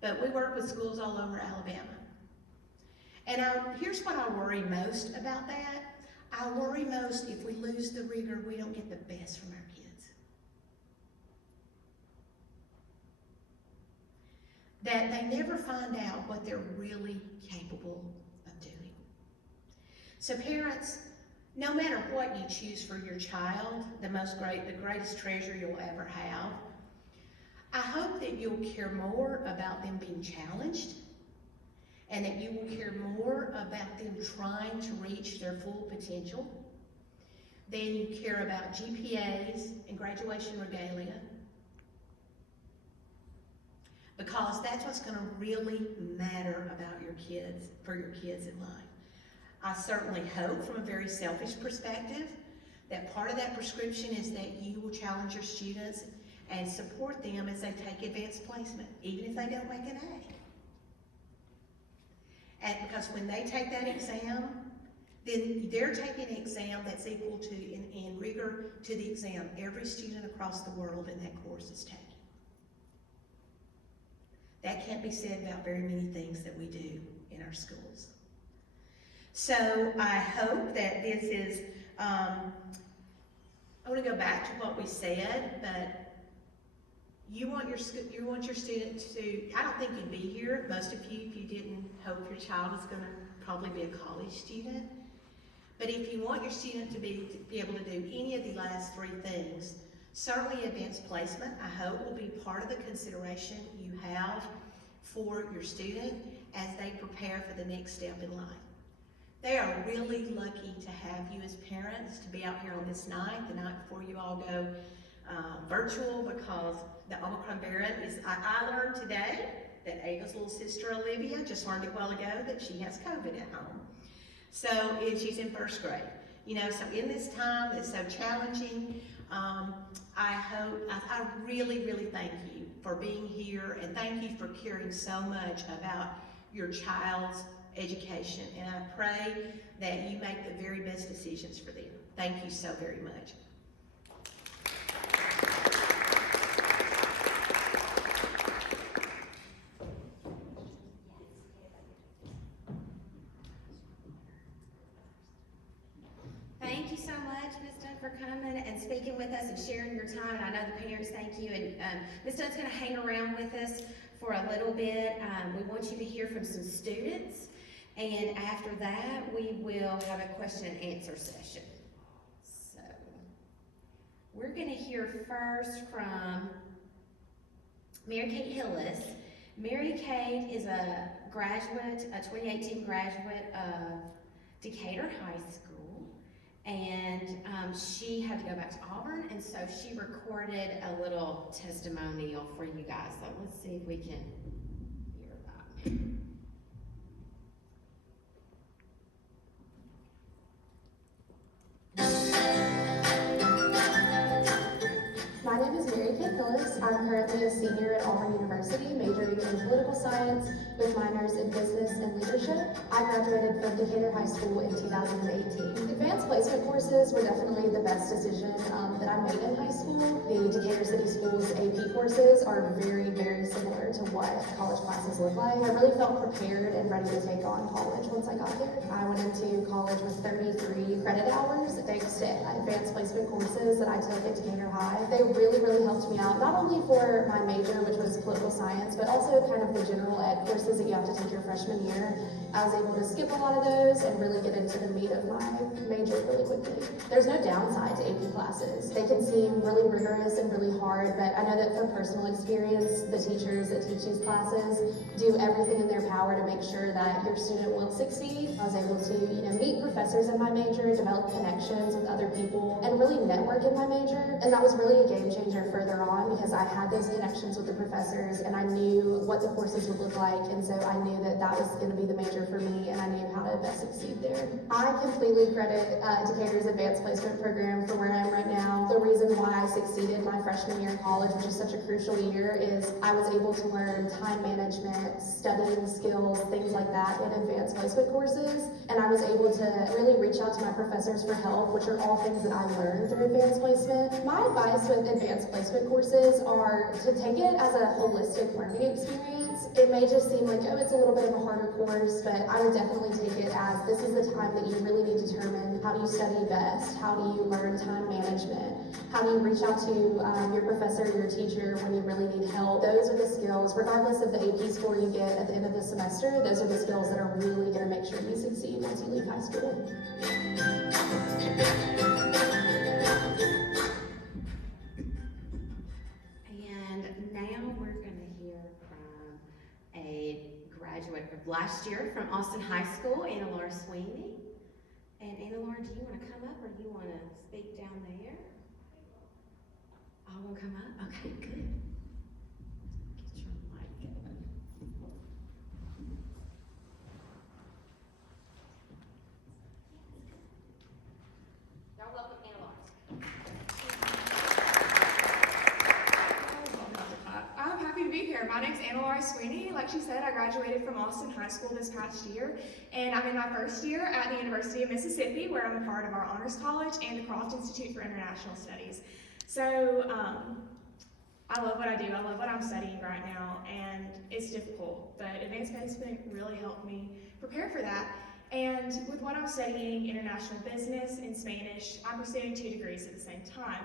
But we work with schools all over Alabama. And here's what I worry most about that. I worry most if we lose the rigor, we don't get the best from our kids. That they never find out what they're really capable of doing. So parents, no matter what you choose for your child, the greatest treasure you'll ever have, I hope that you'll care more about them being challenged and that you will care more about them trying to reach their full potential than you care about GPAs and graduation regalia, because that's what's going to really matter about your kids, for your kids in life. I certainly hope, from a very selfish perspective, that part of that prescription is that you will challenge your students and support them as they take advanced placement, even if they don't make an A. And because when they take that exam, then they're taking an exam that's equal to, in rigor, to the exam every student across the world in that course is taking. That can't be said about very many things that we do in our schools. So I hope that this is, I want to go back to what we said, but you want your student to, I don't think you'd be here, most of you, if you didn't hope your child is going to probably be a college student. But if you want your student to be able to do any of the last three things, certainly advanced placement, I hope, will be part of the consideration you have for your student as they prepare for the next step in life. They are really lucky to have you as parents to be out here on this night, the night before you all go virtual, because the Omicron variant is, I learned today that Ava's little sister Olivia just learned a while ago that she has COVID at home. So, and she's in first grade. You know, so in this time that's so challenging, I really, really thank you for being here, and thank you for caring so much about your child's education. And I pray that you make the very best decisions for them. Thank you so very much. Thank you so much, Ms. Dunn, for coming and speaking with us and sharing your time. And I know the parents thank you. And Ms. Dunn's going to hang around with us for a little bit. We want you to hear from some students. And after that, we will have a question and answer session. So, we're going to hear first from Mary Kate Hillis. Mary Kate is a graduate, a 2018 graduate of Decatur High School. And she had to go back to Auburn, and so she recorded a little testimonial for you guys. So let's see if we can hear that. My name is Mary Kate Hillis. I'm currently a senior at Auburn University, majoring in political science with minors in business and leadership. I graduated from Decatur High School in 2018. Advanced placement courses were definitely the best decision that I made in high school. The Decatur City Schools AP courses are very, very similar to what college classes look like. I really felt prepared and ready to take on college once I got there. I went into college with 33 credit hours thanks to advanced placement courses that I took at Decatur High. They really, really helped me out, not only for my major, which was political science, but also kind of the general ed courses that you have to take your freshman year. I was able to skip a lot of those and really get into the meat of my major really quickly. There's no downside to AP classes. They can seem really rigorous and really hard, but I know that from personal experience, the teachers that teach these classes do everything in their power to make sure that your student student will succeed. I was able to, meet professors in my major, develop connections with other people, and really network in my major. And that was really a game changer further on because I had those connections with the professors and I knew what the courses would look like. And so I knew that that was going to be the major for me and I knew how to best succeed there. I completely credit Decatur's advanced placement program for where I am right now. The reason why I succeeded my freshman year in college, which is such a crucial year, is I was able to learn time management, studying skills, things like that in advanced placement courses. And I was able to really reach out to my professors for help, which are all things that I learned through advanced placement. My advice with advanced placement courses are to take it as a holistic learning experience. It may just seem like, oh, it's a little bit of a harder course, but I would definitely take it as this is the time that you really need to determine how do you study best, how do you learn time management, how do you reach out to your professor or your teacher when you really need help. Those are the skills, regardless of the AP score you get at the end of the semester, those are the skills that are really going to make sure you succeed once you leave high school. And now we're going to hear from a graduate of last year from Austin High School, Anna Laura Sweeney. And Anna Laura, do you want to come up or do you want to speak down there? All will come up? Okay, good. Get your mic going. Y'all welcome Anna Laura. I'm happy to be here. My name's Anna Laura Sweeney. Like she said, I graduated from Austin High School this past year, and I'm in my first year at the University of Mississippi, where I'm a part of our Honors College and the Croft Institute for International Studies. So, I love what I do. I love what I'm studying right now, and it's difficult, but advanced placement really helped me prepare for that. And with what I'm studying, international business and Spanish, I'm pursuing 2 degrees at the same time.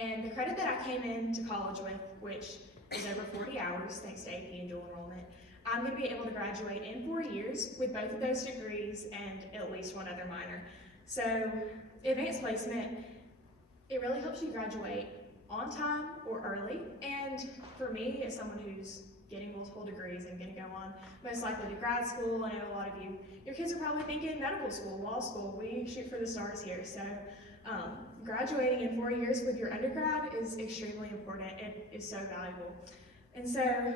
And the credit that I came into college with, which is over 40 hours, thanks to AP and dual enrollment, I'm going to be able to graduate in 4 years with both of those degrees and at least one other minor. So advanced placement, it really helps you graduate on time or early. And for me, as someone who's getting multiple degrees and going to go on most likely to grad school, I know a lot of you, your kids are probably thinking medical school, law school, we shoot for the stars here. So graduating in 4 years with your undergrad is extremely important. It is so valuable. And so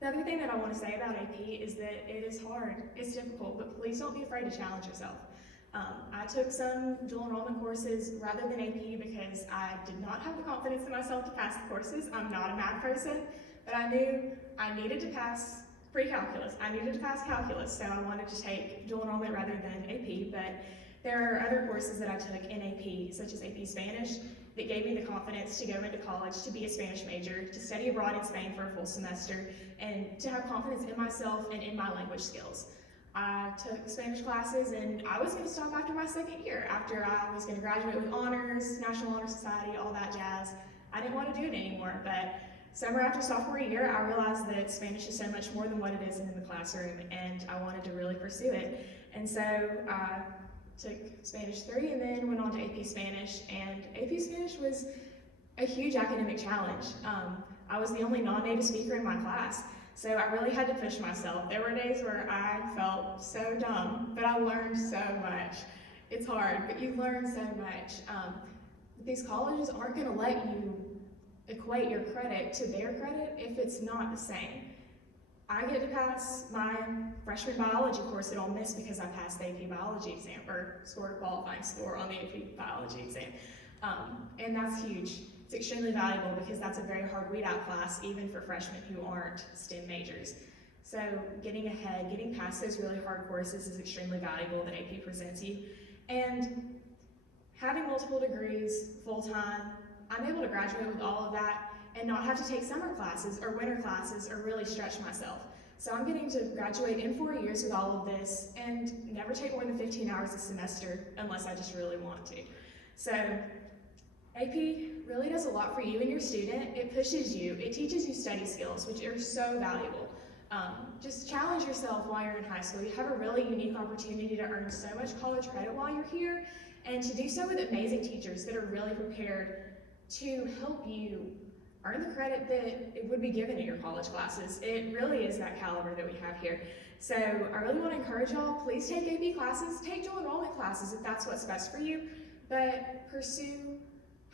the other thing that I want to say about AP is that it is hard, it's difficult, but please don't be afraid to challenge yourself. I took some dual enrollment courses rather than AP because I did not have the confidence in myself to pass the courses. I'm not a math person, but I knew I needed to pass pre-calculus. I needed to pass calculus, so I wanted to take dual enrollment rather than AP, but there are other courses that I took in AP, such as AP Spanish, that gave me the confidence to go into college, to be a Spanish major, to study abroad in Spain for a full semester, and to have confidence in myself and in my language skills. I took Spanish classes and I was going to stop after my 2nd year, after I was going to graduate with honors, National Honor Society, all that jazz. I didn't want to do it anymore, but summer after sophomore year, I realized that Spanish is so much more than what it is in the classroom, and I wanted to really pursue it. And so I took Spanish 3 and then went on to AP Spanish, and AP Spanish was a huge academic challenge. I was the only non-native speaker in my class, so I really had to push myself. There were days where I felt so dumb, but I learned so much. It's hard, but you learn so much. These colleges aren't going to let you equate your credit to their credit if it's not the same. I get to pass my freshman biology course at Ole Miss because I passed the AP biology exam, or scored a qualifying score on the AP biology exam. And that's huge. It's extremely valuable because that's a very hard weed-out class, even for freshmen who aren't STEM majors. So getting ahead, getting past those really hard courses is extremely valuable that AP presents you. And having multiple degrees, full-time, I'm able to graduate with all of that and not have to take summer classes or winter classes or really stretch myself. So I'm getting to graduate in 4 years with all of this and never take more than 15 hours a semester unless I just really want to. So AP really does a lot for you and your student. It pushes you, it teaches you study skills, which are so valuable. Just challenge yourself while you're in high school. You have a really unique opportunity to earn so much college credit while you're here, and to do so with amazing teachers that are really prepared to help you earn the credit that it would be given in your college classes. It really is that caliber that we have here. So I really want to encourage y'all, please take AP classes, take dual enrollment classes if that's what's best for you, but pursue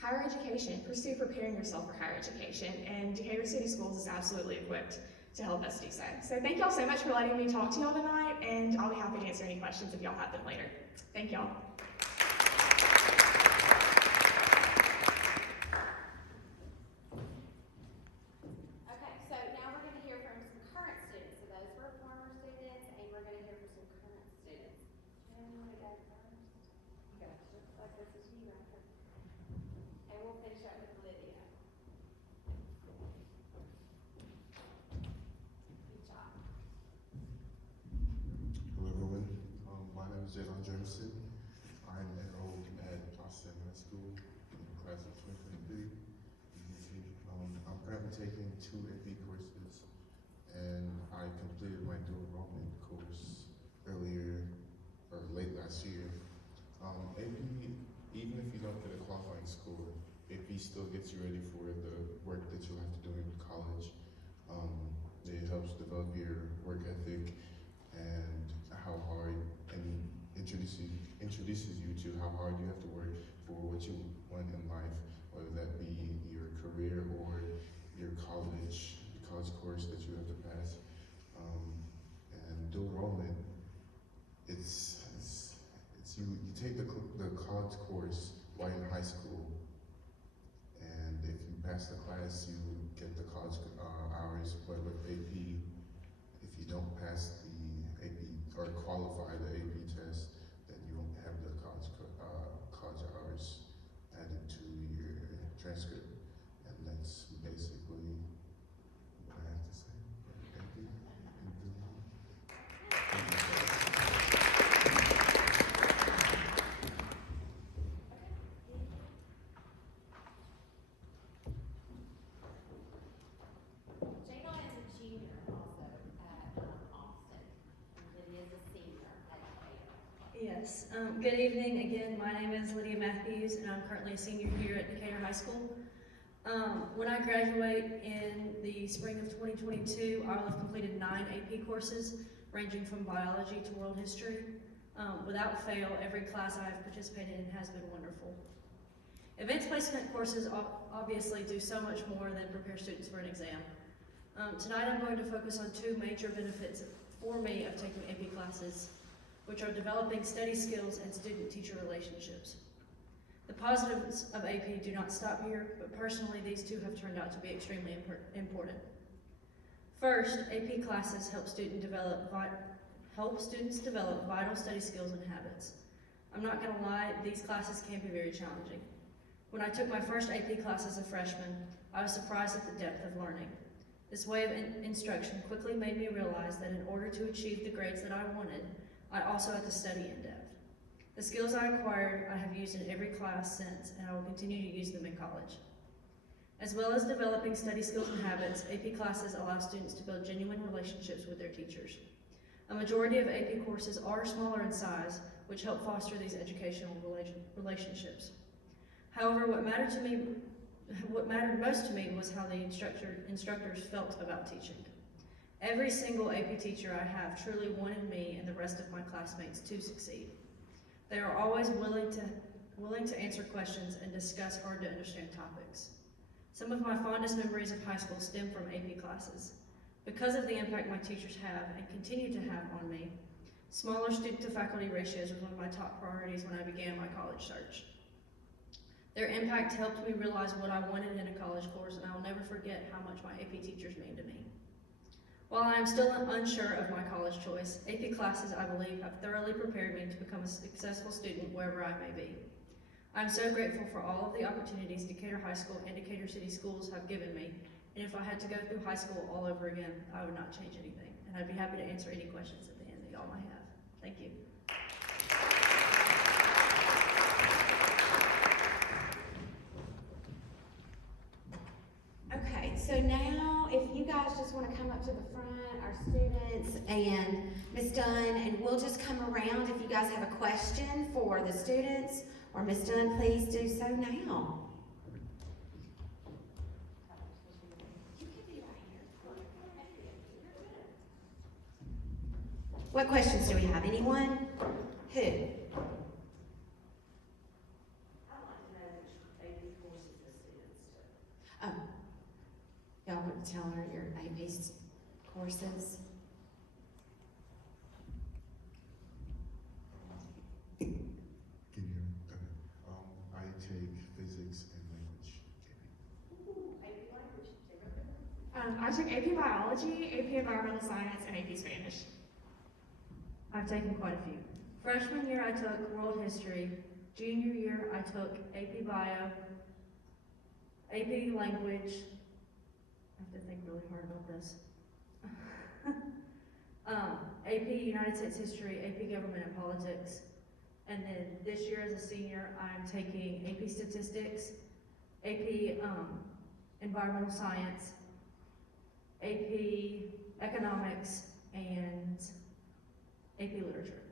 higher education, pursue preparing yourself for higher education, and Decatur City Schools is absolutely equipped to help us do so. So thank y'all so much for letting me talk to y'all tonight, and I'll be happy to answer any questions if y'all have them later. Thank y'all. Okay, so now we're gonna hear from some current students. So those were former students, and we're gonna hear from some current students. And you wanna go first? Go. Looks like this is you, right? And we'll finish up with Lydia. Good job. Hello everyone, my name is Jadon Jameson. I'm enrolled at Austin High School in the class of 2023. You can see, I'm currently taking 2 AP courses, and I completed my dual enrollment course late last year. AP, even if you don't get a qualifying score, AP still gets you ready for the work that you'll have to do in college. It helps develop your work ethic and how hard, and introduces you to how hard you have to work for what you want in life, whether that be your career or your college course that you have to pass. And dual enrollment, it's you take the college course while in high school, and if you pass the class, you get the college hours. But with AP, if you don't pass the AP or qualify the AP test, then you won't have the college hours added to your transcript. And that's basically what I have to say. Thank you. Jadon is a junior also at Austin, and Lydia is a senior at Decatur. Yes, good evening. Again, my name is Lydia Matthews, and I'm currently a senior here at Decatur High School. When I graduate in the spring of 2022, I will have completed 9 AP courses, ranging from biology to world history. Without fail, every class I have participated in has been wonderful. Advanced placement courses obviously do so much more than prepare students for an exam. Tonight I'm going to focus on 2 major benefits for me of taking AP classes, which are developing study skills and student-teacher relationships. The positives of AP do not stop here, but personally these 2 have turned out to be extremely important. First, AP classes help students develop vital study skills and habits. I'm not going to lie, these classes can be very challenging. When I took my first AP class as a freshman, I was surprised at the depth of learning. This way of instruction quickly made me realize that in order to achieve the grades that I wanted, I also had to study in depth. The skills I acquired, I have used in every class since, and I will continue to use them in college. As well as developing study skills and habits, AP classes allow students to build genuine relationships with their teachers. A majority of AP courses are smaller in size, which help foster these educational relationships. However, what mattered most to me was how the instructors felt about teaching. Every single AP teacher I have truly wanted me and the rest of my classmates to succeed. They are always willing to answer questions and discuss hard to understand topics. Some of my fondest memories of high school stem from AP classes. Because of the impact my teachers have and continue to have on me, smaller student to faculty ratios was one of my top priorities when I began my college search. Their impact helped me realize what I wanted in a college course, and I will never forget how much my AP teachers mean to me. While I am still unsure of my college choice, AP classes, I believe, have thoroughly prepared me to become a successful student wherever I may be. I am so grateful for all of the opportunities Decatur High School and Decatur City Schools have given me, and if I had to go through high school all over again, I would not change anything, and I'd be happy to answer any questions at the end that y'all might have. Thank you. Okay, so now if you guys just want to come up to the front, our students and Ms. Dunn, and we'll just come around if you guys have a question for the students, or Ms. Dunn, please do so now. You can be right here. What questions do we have? Anyone? Who? Oh, y'all want to tell her your AP courses? Can you hear me? Okay. I take physics and language. I took AP Biology, AP Environmental Science, and AP Spanish. I've taken quite a few. Freshman year, I took World History. Junior year, I took AP Bio, AP Language. I have to think really hard about this. AP United States History, AP Government and Politics. And then this year as a senior, I'm taking AP Statistics, AP Environmental Science, AP Economics, and AP Literature.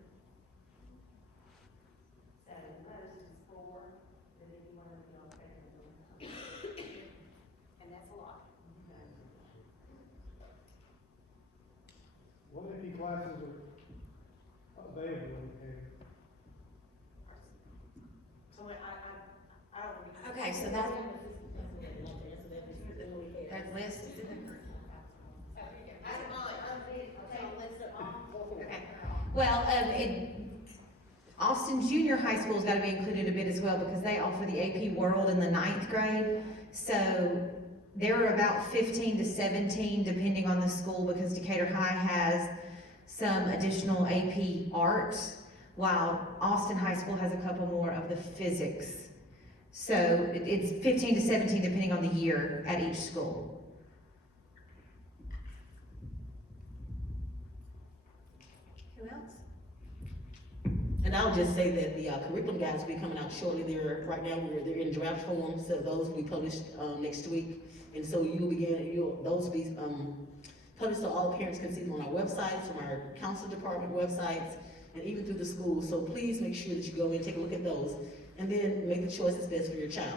So those is 4, and then you want to be on second. And that's a lot. What AP classes are available? Okay, so that list is in there. Okay. Well, Austin Junior High School's got to be included a bit as well because they offer the AP World in the 9th grade. So there are about 15 to 17 depending on the school because Decatur High has some additional AP art while Austin High School has a couple more of the physics. So it's 15 to 17 depending on the year at each school. Who else? And I'll just say that the curriculum guides will be coming out shortly. Right now they're in draft form, so those will be published next week. And so those will be published so all parents can see them on our websites, from our council department websites, and even through the schools. So please make sure that you go in and take a look at those, and then make the choice that's best for your child.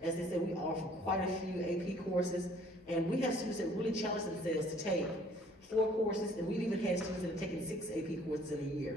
As they said, we offer quite a few AP courses, and we have students that really challenge themselves to take 4 courses, and we've even had students that have taken 6 AP courses in a year.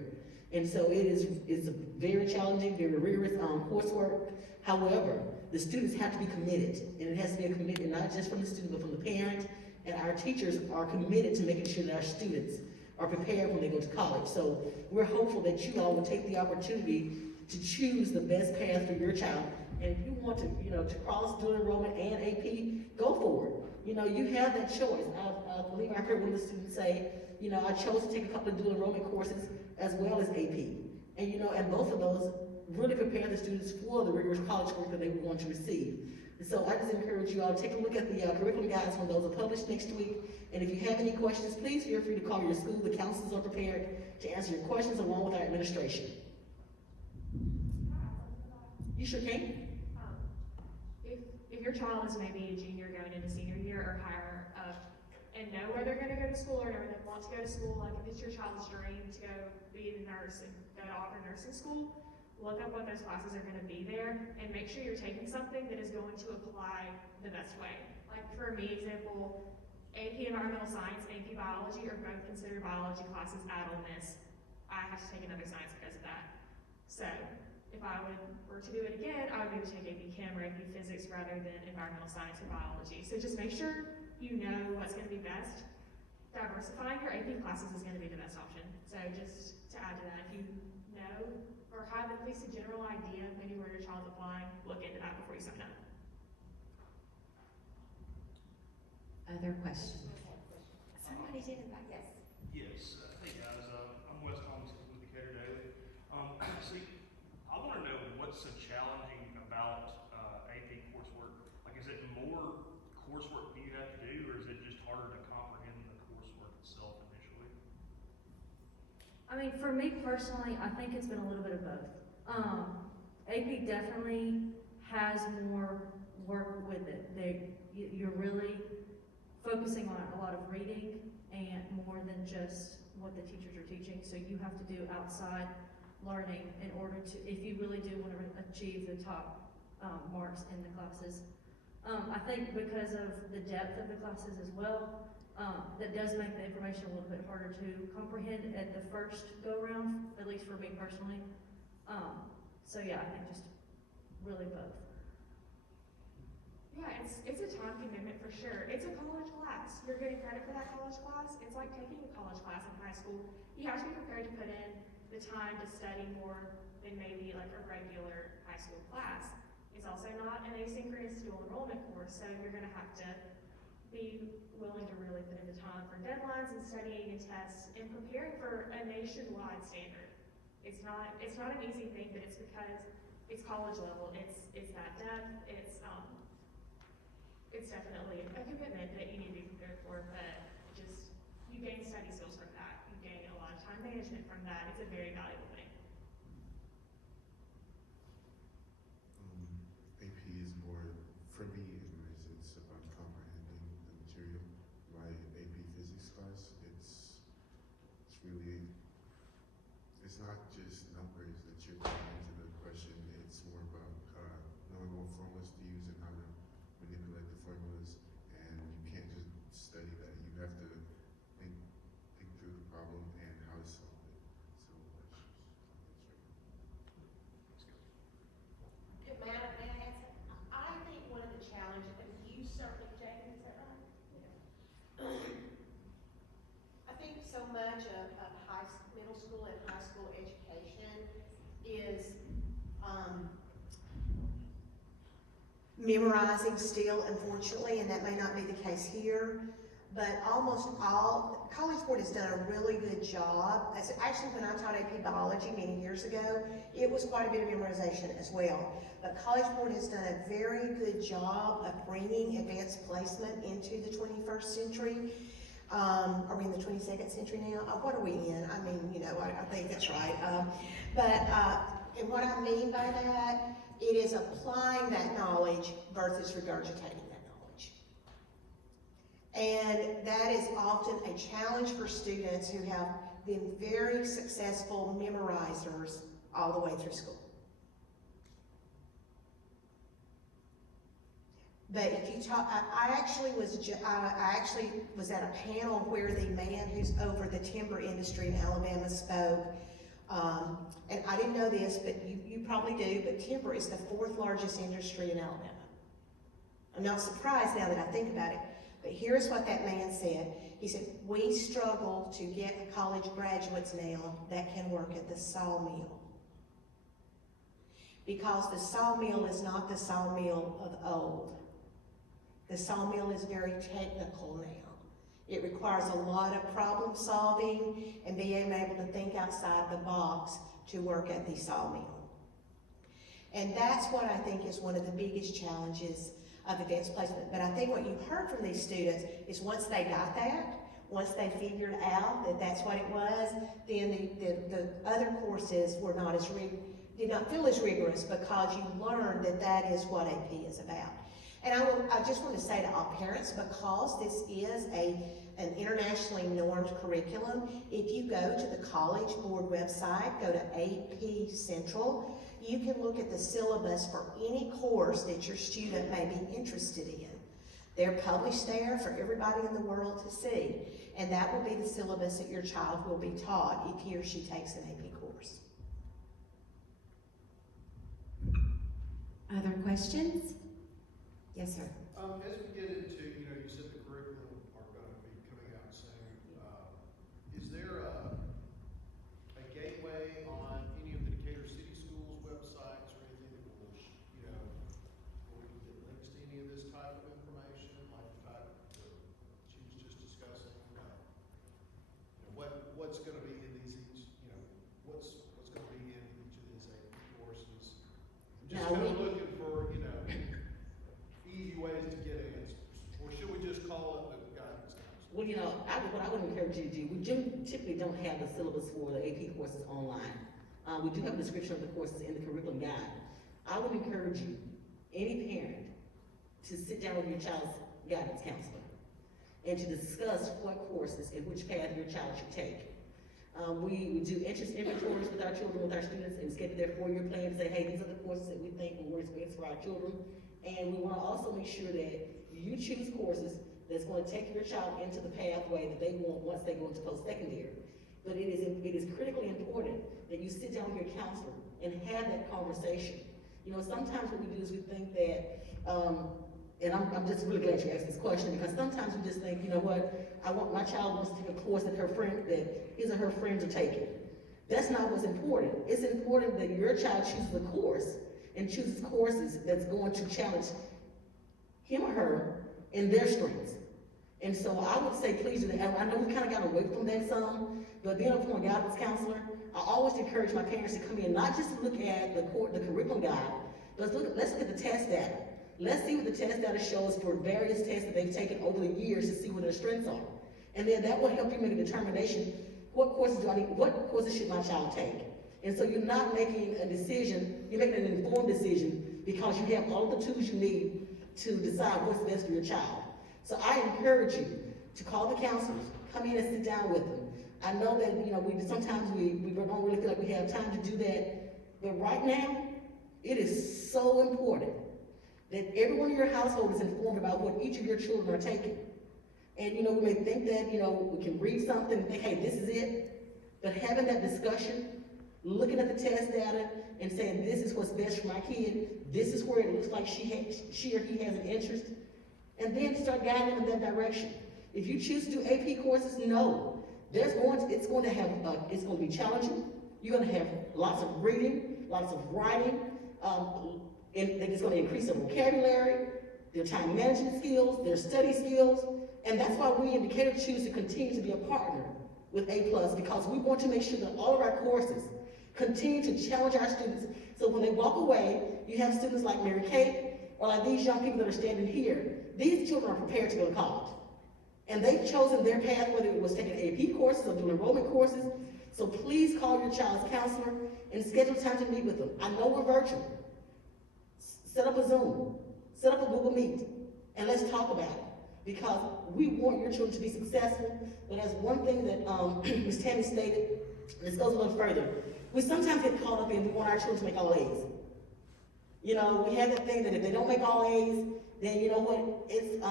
And so it's a very challenging, very rigorous coursework. However, the students have to be committed, and it has to be a commitment not just from the student, but from the parent, and our teachers are committed to making sure that our students are prepared when they go to college. So we're hopeful that you all will take the opportunity to choose the best path for your child. And if you want to cross dual enrollment and AP, go for it. You have that choice. I believe I heard one of the students say, I chose to take a couple of dual enrollment courses as well as AP. And both of those really prepare the students for the rigorous college work that they would want to receive. And so I just encourage you all to take a look at the curriculum guides when those are published next week. And if you have any questions, please feel free to call your school. The counselors are prepared to answer your questions along with our administration. You sure can. If your child is maybe a junior going into senior year or higher up and know where they're going to go to school or know where they want to go to school, like if it's your child's dream to go be a nurse and go to Auburn Nursing School, look up what those classes are going to be there and make sure you're taking something that is going to apply the best way. Like for me, example, AP Environmental Science and AP Biology are both considered biology classes at Ole Miss. I have to take another science because of that. So if I were to do it again, I would maybe take AP Chem or AP Physics rather than Environmental Science or Biology. So just make sure you know what's going to be best. Diversifying your AP classes is going to be the best option. So just to add to that, if you know or have at least a general idea of maybe where your child's applying, look into that before you sign up. Other questions? Somebody did invite. Yes. Yes. Hey guys, I'm Wes Thomas with Decatur Daily. See, I want to know what's so challenging about AP coursework. Like, is it more coursework do you have to do, or is it just harder to comprehend the coursework itself initially? I mean, for me personally, I think it's been a little bit of both. AP definitely has more work with it. You're really focusing on a lot of reading and more than just what the teachers are teaching. So you have to do outside learning in order to, if you really do want to achieve the top marks in the classes. I think because of the depth of the classes as well, That does make the information a little bit harder to comprehend at the first go-round, at least for me personally. So yeah, I think just really both. Yeah, it's a time commitment for sure. It's a college class. You're getting credit for that college class. It's like taking a college class in high school. You have to be prepared to put in the time to study more than maybe like a regular high school class. It's also not an asynchronous dual enrollment course, so you're gonna have to be willing to really put in the time for deadlines and studying and tests and preparing for a nationwide standard. It's not an easy thing, but it's because it's college level. It's that depth. It's definitely a commitment that you need to be prepared for, but just, you gain study skills from that. You gain a lot of time management from that. It's a very valuable thing. AP is more, for me anyways, it's about comprehending the material. My AP physics class, it's really, it's not just numbers that you're putting into the question, it's more about knowing what formulas to use and how to manipulate the formulas, and you can't just study that. You have to think through the problem and how to solve it. So May I add something? I think one of the challenges, and you certainly, Jacob, is that right? I think so much of middle school and high school education is memorizing still, unfortunately, and that may not be the case here. But almost all, College Board has done a really good job. Actually, when I taught AP Biology many years ago, it was quite a bit of memorization as well. But College Board has done a very good job of bringing advanced placement into the 21st century. Are we in the 22nd century now? What are we in? I mean, you know, I think that's right. And what I mean by that, it is applying that knowledge versus regurgitating that knowledge. And that is often a challenge for students who have been very successful memorizers all the way through school. But if you talk, I actually was at a panel where the man who's over the timber industry in Alabama spoke. And I didn't know this, but you probably do, but timber is the 4th largest industry in Alabama. I'm not surprised now that I think about it, but here's what that man said. He said, we struggle to get college graduates now that can work at the sawmill. Because the sawmill is not the sawmill of old. The sawmill is very technical now. It requires a lot of problem solving and being able to think outside the box to work at the sawmill. And that's what I think is one of the biggest challenges of advanced placement. But I think what you heard from these students is once they got that, once they figured out that that's what it was, then the other courses were not as did not feel as rigorous because you learned that that is what AP is about. And I just want to say to all parents, because this is an internationally normed curriculum, if you go to the College Board website, go to AP Central, you can look at the syllabus for any course that your student may be interested in. They're published there for everybody in the world to see, and that will be the syllabus that your child will be taught if he or she takes an AP course. Other questions? Yes, sir. As we get into, you said the curriculum are going to be coming out soon. Is there a gateway on any of the Decatur City Schools websites or anything that will, where we can get links to any of this type of information, like the type that she was just discussing? What's going to be in these what's going to be in each of these AP courses? I'm just kind of looking for, easy ways to get answers, or should we just call it the guidance counselor? Well, what I would encourage you to do, we typically don't have the syllabus for the AP courses online. We do have a description of the courses in the curriculum guide. I would encourage you, any parent, to sit down with your child's guidance counselor and to discuss what courses and which path your child should take. We do interest inventories with our children, with our students, and schedule their 4-year plan to say, hey, these are the courses that we think will work best for our children. And we want to also make sure that you choose courses that's going to take your child into the pathway that they want once they go into post-secondary. But it is critically important that you sit down with your counselor and have that conversation. You know, sometimes what we do is we think that, and I'm just really glad you asked this question, because sometimes we just think, you know what, my child wants to take a course that his or her friends are taking. That's not what's important. It's important that your child chooses a course and chooses courses that's going to challenge him or her in their strengths. And so I would say please do that. I know we kind of got away from that some, but being a former guidance counselor, I always encourage my parents to come in, not just to look at the curriculum guide, but let's look at the test data. Let's see what the test data shows for various tests that they've taken over the years to see what their strengths are. And then that will help you make a determination, what courses should my child take? And so you're not making a decision, you're making an informed decision because you have all the tools you need to decide what's best for your child. So I encourage you to call the counselors, come in and sit down with them. I know that, you know, sometimes we don't really feel like we have time to do that, but right now, it is so important that everyone in your household is informed about what each of your children are taking. And, you know, we may think that, you know, we can read something and think, hey, this is it, but having that discussion, looking at the test data and saying, this is what's best for my kid, this is where it looks like she or he has an interest, and then start guiding them in that direction. If you choose to do AP courses, no. It's going to be challenging. You're going to have lots of reading, lots of writing, and it's going to increase their vocabulary, their time management skills, their study skills, and that's why we in Decatur choose to continue to be a partner with A+, because we want to make sure that all of our courses continue to challenge our students, so when they walk away, you have students like Mary Kate, or like these young people that are standing here. These children are prepared to go to college. And they've chosen their path, whether it was taking AP courses or doing enrollment courses. So please call your child's counselor and schedule time to meet with them. I know we're virtual. Set up a Zoom, set up a Google Meet, and let's talk about it. Because we want your children to be successful. But as one thing that Ms. Tammy stated, this goes a little further. We sometimes get caught up in we want our children to make all A's. You know, we have that thing that if they don't make all A's, then you know what, it's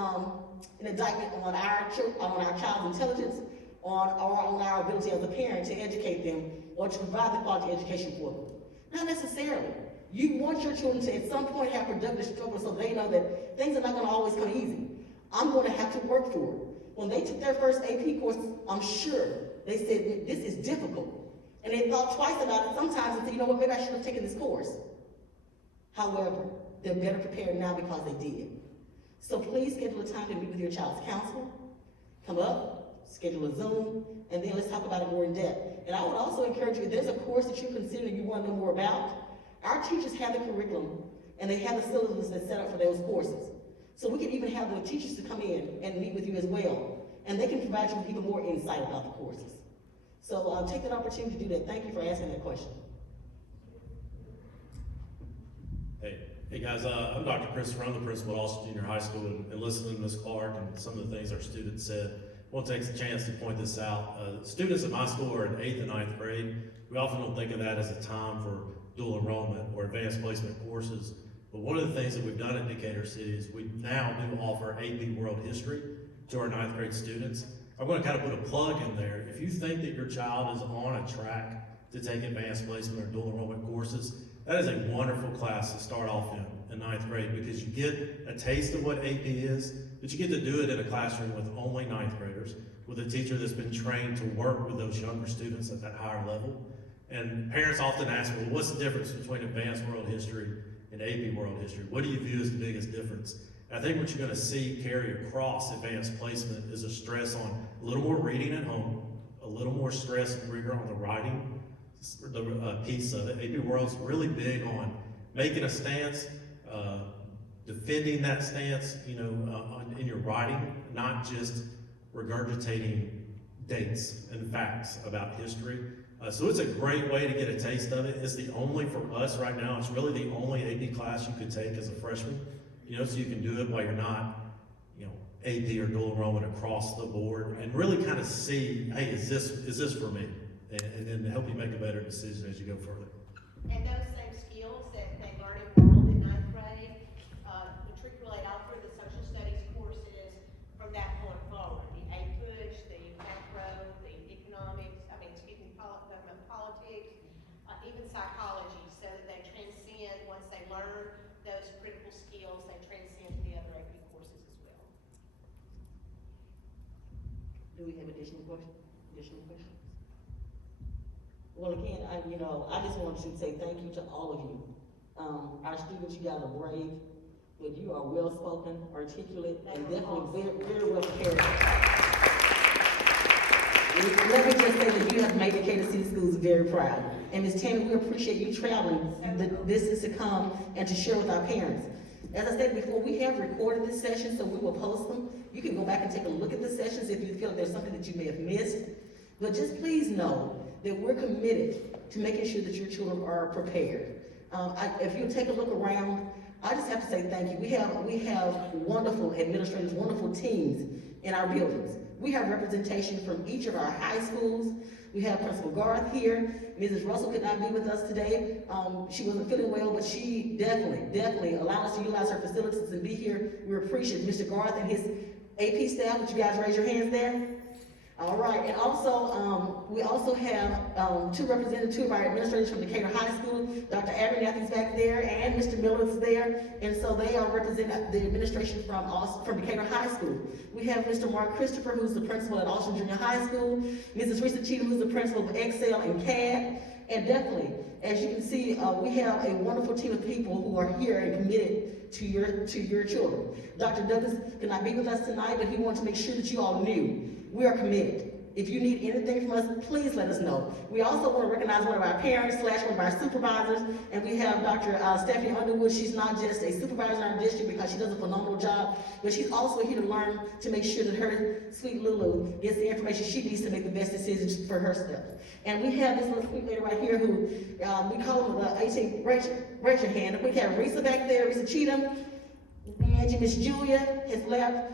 an indictment on our child's intelligence, on our ability as a parent to educate them or to provide the quality education for them. Not necessarily. You want your children to at some point have productive struggle so they know that things are not going to always come easy. I'm going to have to work for it. When they took their first AP course, I'm sure they said, this is difficult. And they thought twice about it sometimes and said, you know what, maybe I should have taken this course. However, they're better prepared now because they did. So please schedule a time to meet with your child's counselor. Come up, schedule a Zoom, and then let's talk about it more in depth. And I would also encourage you, if there's a course that you're considering you want to know more about, our teachers have the curriculum and they have the syllabus that's set up for those courses. So we can even have the teachers to come in and meet with you as well. And they can provide you with even more insight about the courses. So take that opportunity to do that. Thank you for asking that question. Hey guys, I'm Dr. Christopher. I'm the principal at Austin Junior High School, and listening to Ms. Clark and some of the things our students said, I want to take a chance to point this out. Students at my school are in 8th and 9th grade. We often don't think of that as a time for dual enrollment or advanced placement courses, but one of the things that we've done at Decatur City is we now do offer AP World History to our 9th grade students. I'm going to kind of put a plug in there. If you think that your child is on a track to take advanced placement or dual enrollment courses, that is a wonderful class to start off in 9th grade, because you get a taste of what AP is, but you get to do it in a classroom with only 9th graders, with a teacher that's been trained to work with those younger students at that higher level. And parents often ask me, well, what's the difference between advanced world history and AP world history? What do you view as the biggest difference? And I think what you're going to see carry across advanced placement is a stress on a little more reading at home, a little more stress and rigor on the writing piece of it. AP World's really big on making a stance, defending that stance, you know, in your writing, not just regurgitating dates and facts about history. So it's a great way to get a taste of it. It's the only, for us right now, it's really the only AP class you could take as a freshman, you know, so you can do it while you're not, you know, AP or dual enrollment across the board, and really kind of see, hey, is this for me? And then help you make a better decision as you go further. And those same skills that they learn in world in 9th grade, matriculate all through the social studies courses from that we have additional questions? Well, again, I just wanted to say thank you to all of you. Our students, you guys are brave, but you are well-spoken, articulate, and definitely very, very well prepared. Let me just say that you have made Decatur City Schools very proud. And Ms. Tammy, we appreciate you traveling the distance to come and to share with our parents. As I said before, we have recorded this session, so we will post them. You can go back and take a look at the sessions if you feel there's something that you may have missed. But just please know that we're committed to making sure that your children are prepared. If you take a look around, I just have to say thank you. We have wonderful administrators, wonderful teams in our buildings. We have representation from each of our high schools. We have Principal Garth here. Mrs. Russell could not be with us today. She wasn't feeling well, but she definitely allowed us to utilize her facilities and be here. We appreciate Mr. Garth and his AP staff. Would you guys raise your hands there? All right, and also, we also have two of our administrators from Decatur High School. Dr. Abernathy's back there, and Mr. Miller's there, and so they are representing the administration from Decatur High School. We have Mr. Mark Christopher, who's the principal at Austin Junior High School, Mrs. Risa Cheatham, who's the principal of Excel and CAD, and definitely, as you can see, we have a wonderful team of people who are here and committed to your children. Dr. Douglas could not be with us tonight, but he wanted to make sure that you all knew we are committed. If you need anything from us, please let us know. We also want to recognize one of our parents / one of our supervisors, and we have Dr. Stephanie Underwood. She's not just a supervisor in our district because she does a phenomenal job, but she's also here to learn to make sure that her sweet Lulu gets the information she needs to make the best decisions for herself. And we have this little sweet lady right here who, we call her the 18, raise your hand. We have Risa back there, Risa Cheatham, Angie, Miss Julia has left,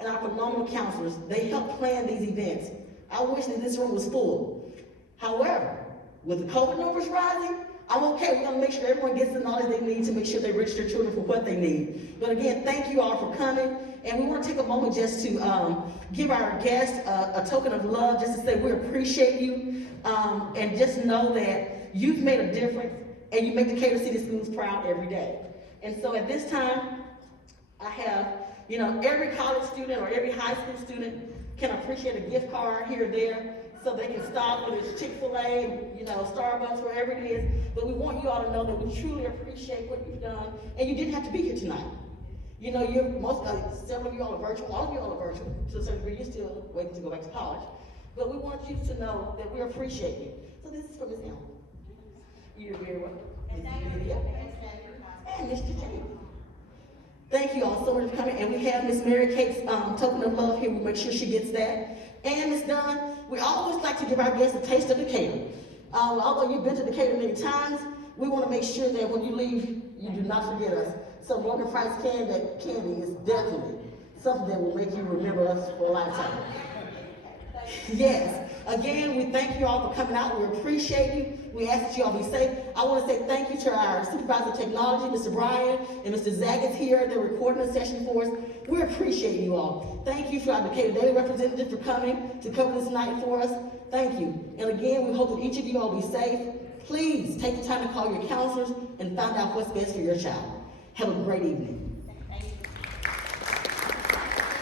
and our phenomenal counselors. They help plan these events. I wish that this room was full. However, with the COVID numbers rising, I'm okay. We're gonna make sure everyone gets the knowledge they need to make sure they reach their children for what they need. But again, thank you all for coming. And we want to take a moment just to give our guests a token of love, just to say we appreciate you. And just know that you've made a difference and you make Decatur City Schools proud every day. And so at this time, I have, every college student or every high school student can appreciate a gift card here or there, so they can stop, whether it's Chick-fil-A, Starbucks, wherever it is. But we want you all to know that we truly appreciate what you've done, and you didn't have to be here tonight. Several of you all are virtual, all of you all are virtual, to a certain degree. You're still waiting to go back to college. But we want you to know that we appreciate you. So this is for Ms. Elm. You're very welcome. And Mr. James. Thank you all so much for coming, and we have Miss Mary Kate's token of love here. We'll make sure she gets that. And Ms. Dunn, we always like to give our guests a taste of Decatur. Although you've been to Decatur many times, we want to make sure that when you leave, you do not forget us. So Morgan Price candy is definitely something that will make you remember us for a lifetime. Yes. Again, we thank you all for coming out. We appreciate you. We ask that you all be safe. I want to say thank you to our supervisor of technology, Mr. Brian, and Mr. Zagat's here. They're recording the session for us. We appreciate you all. Thank you for our Decatur Daily representative for coming to cover this night for us. Thank you. And again, we hope that each of you all be safe. Please take the time to call your counselors and find out what's best for your child. Have a great evening.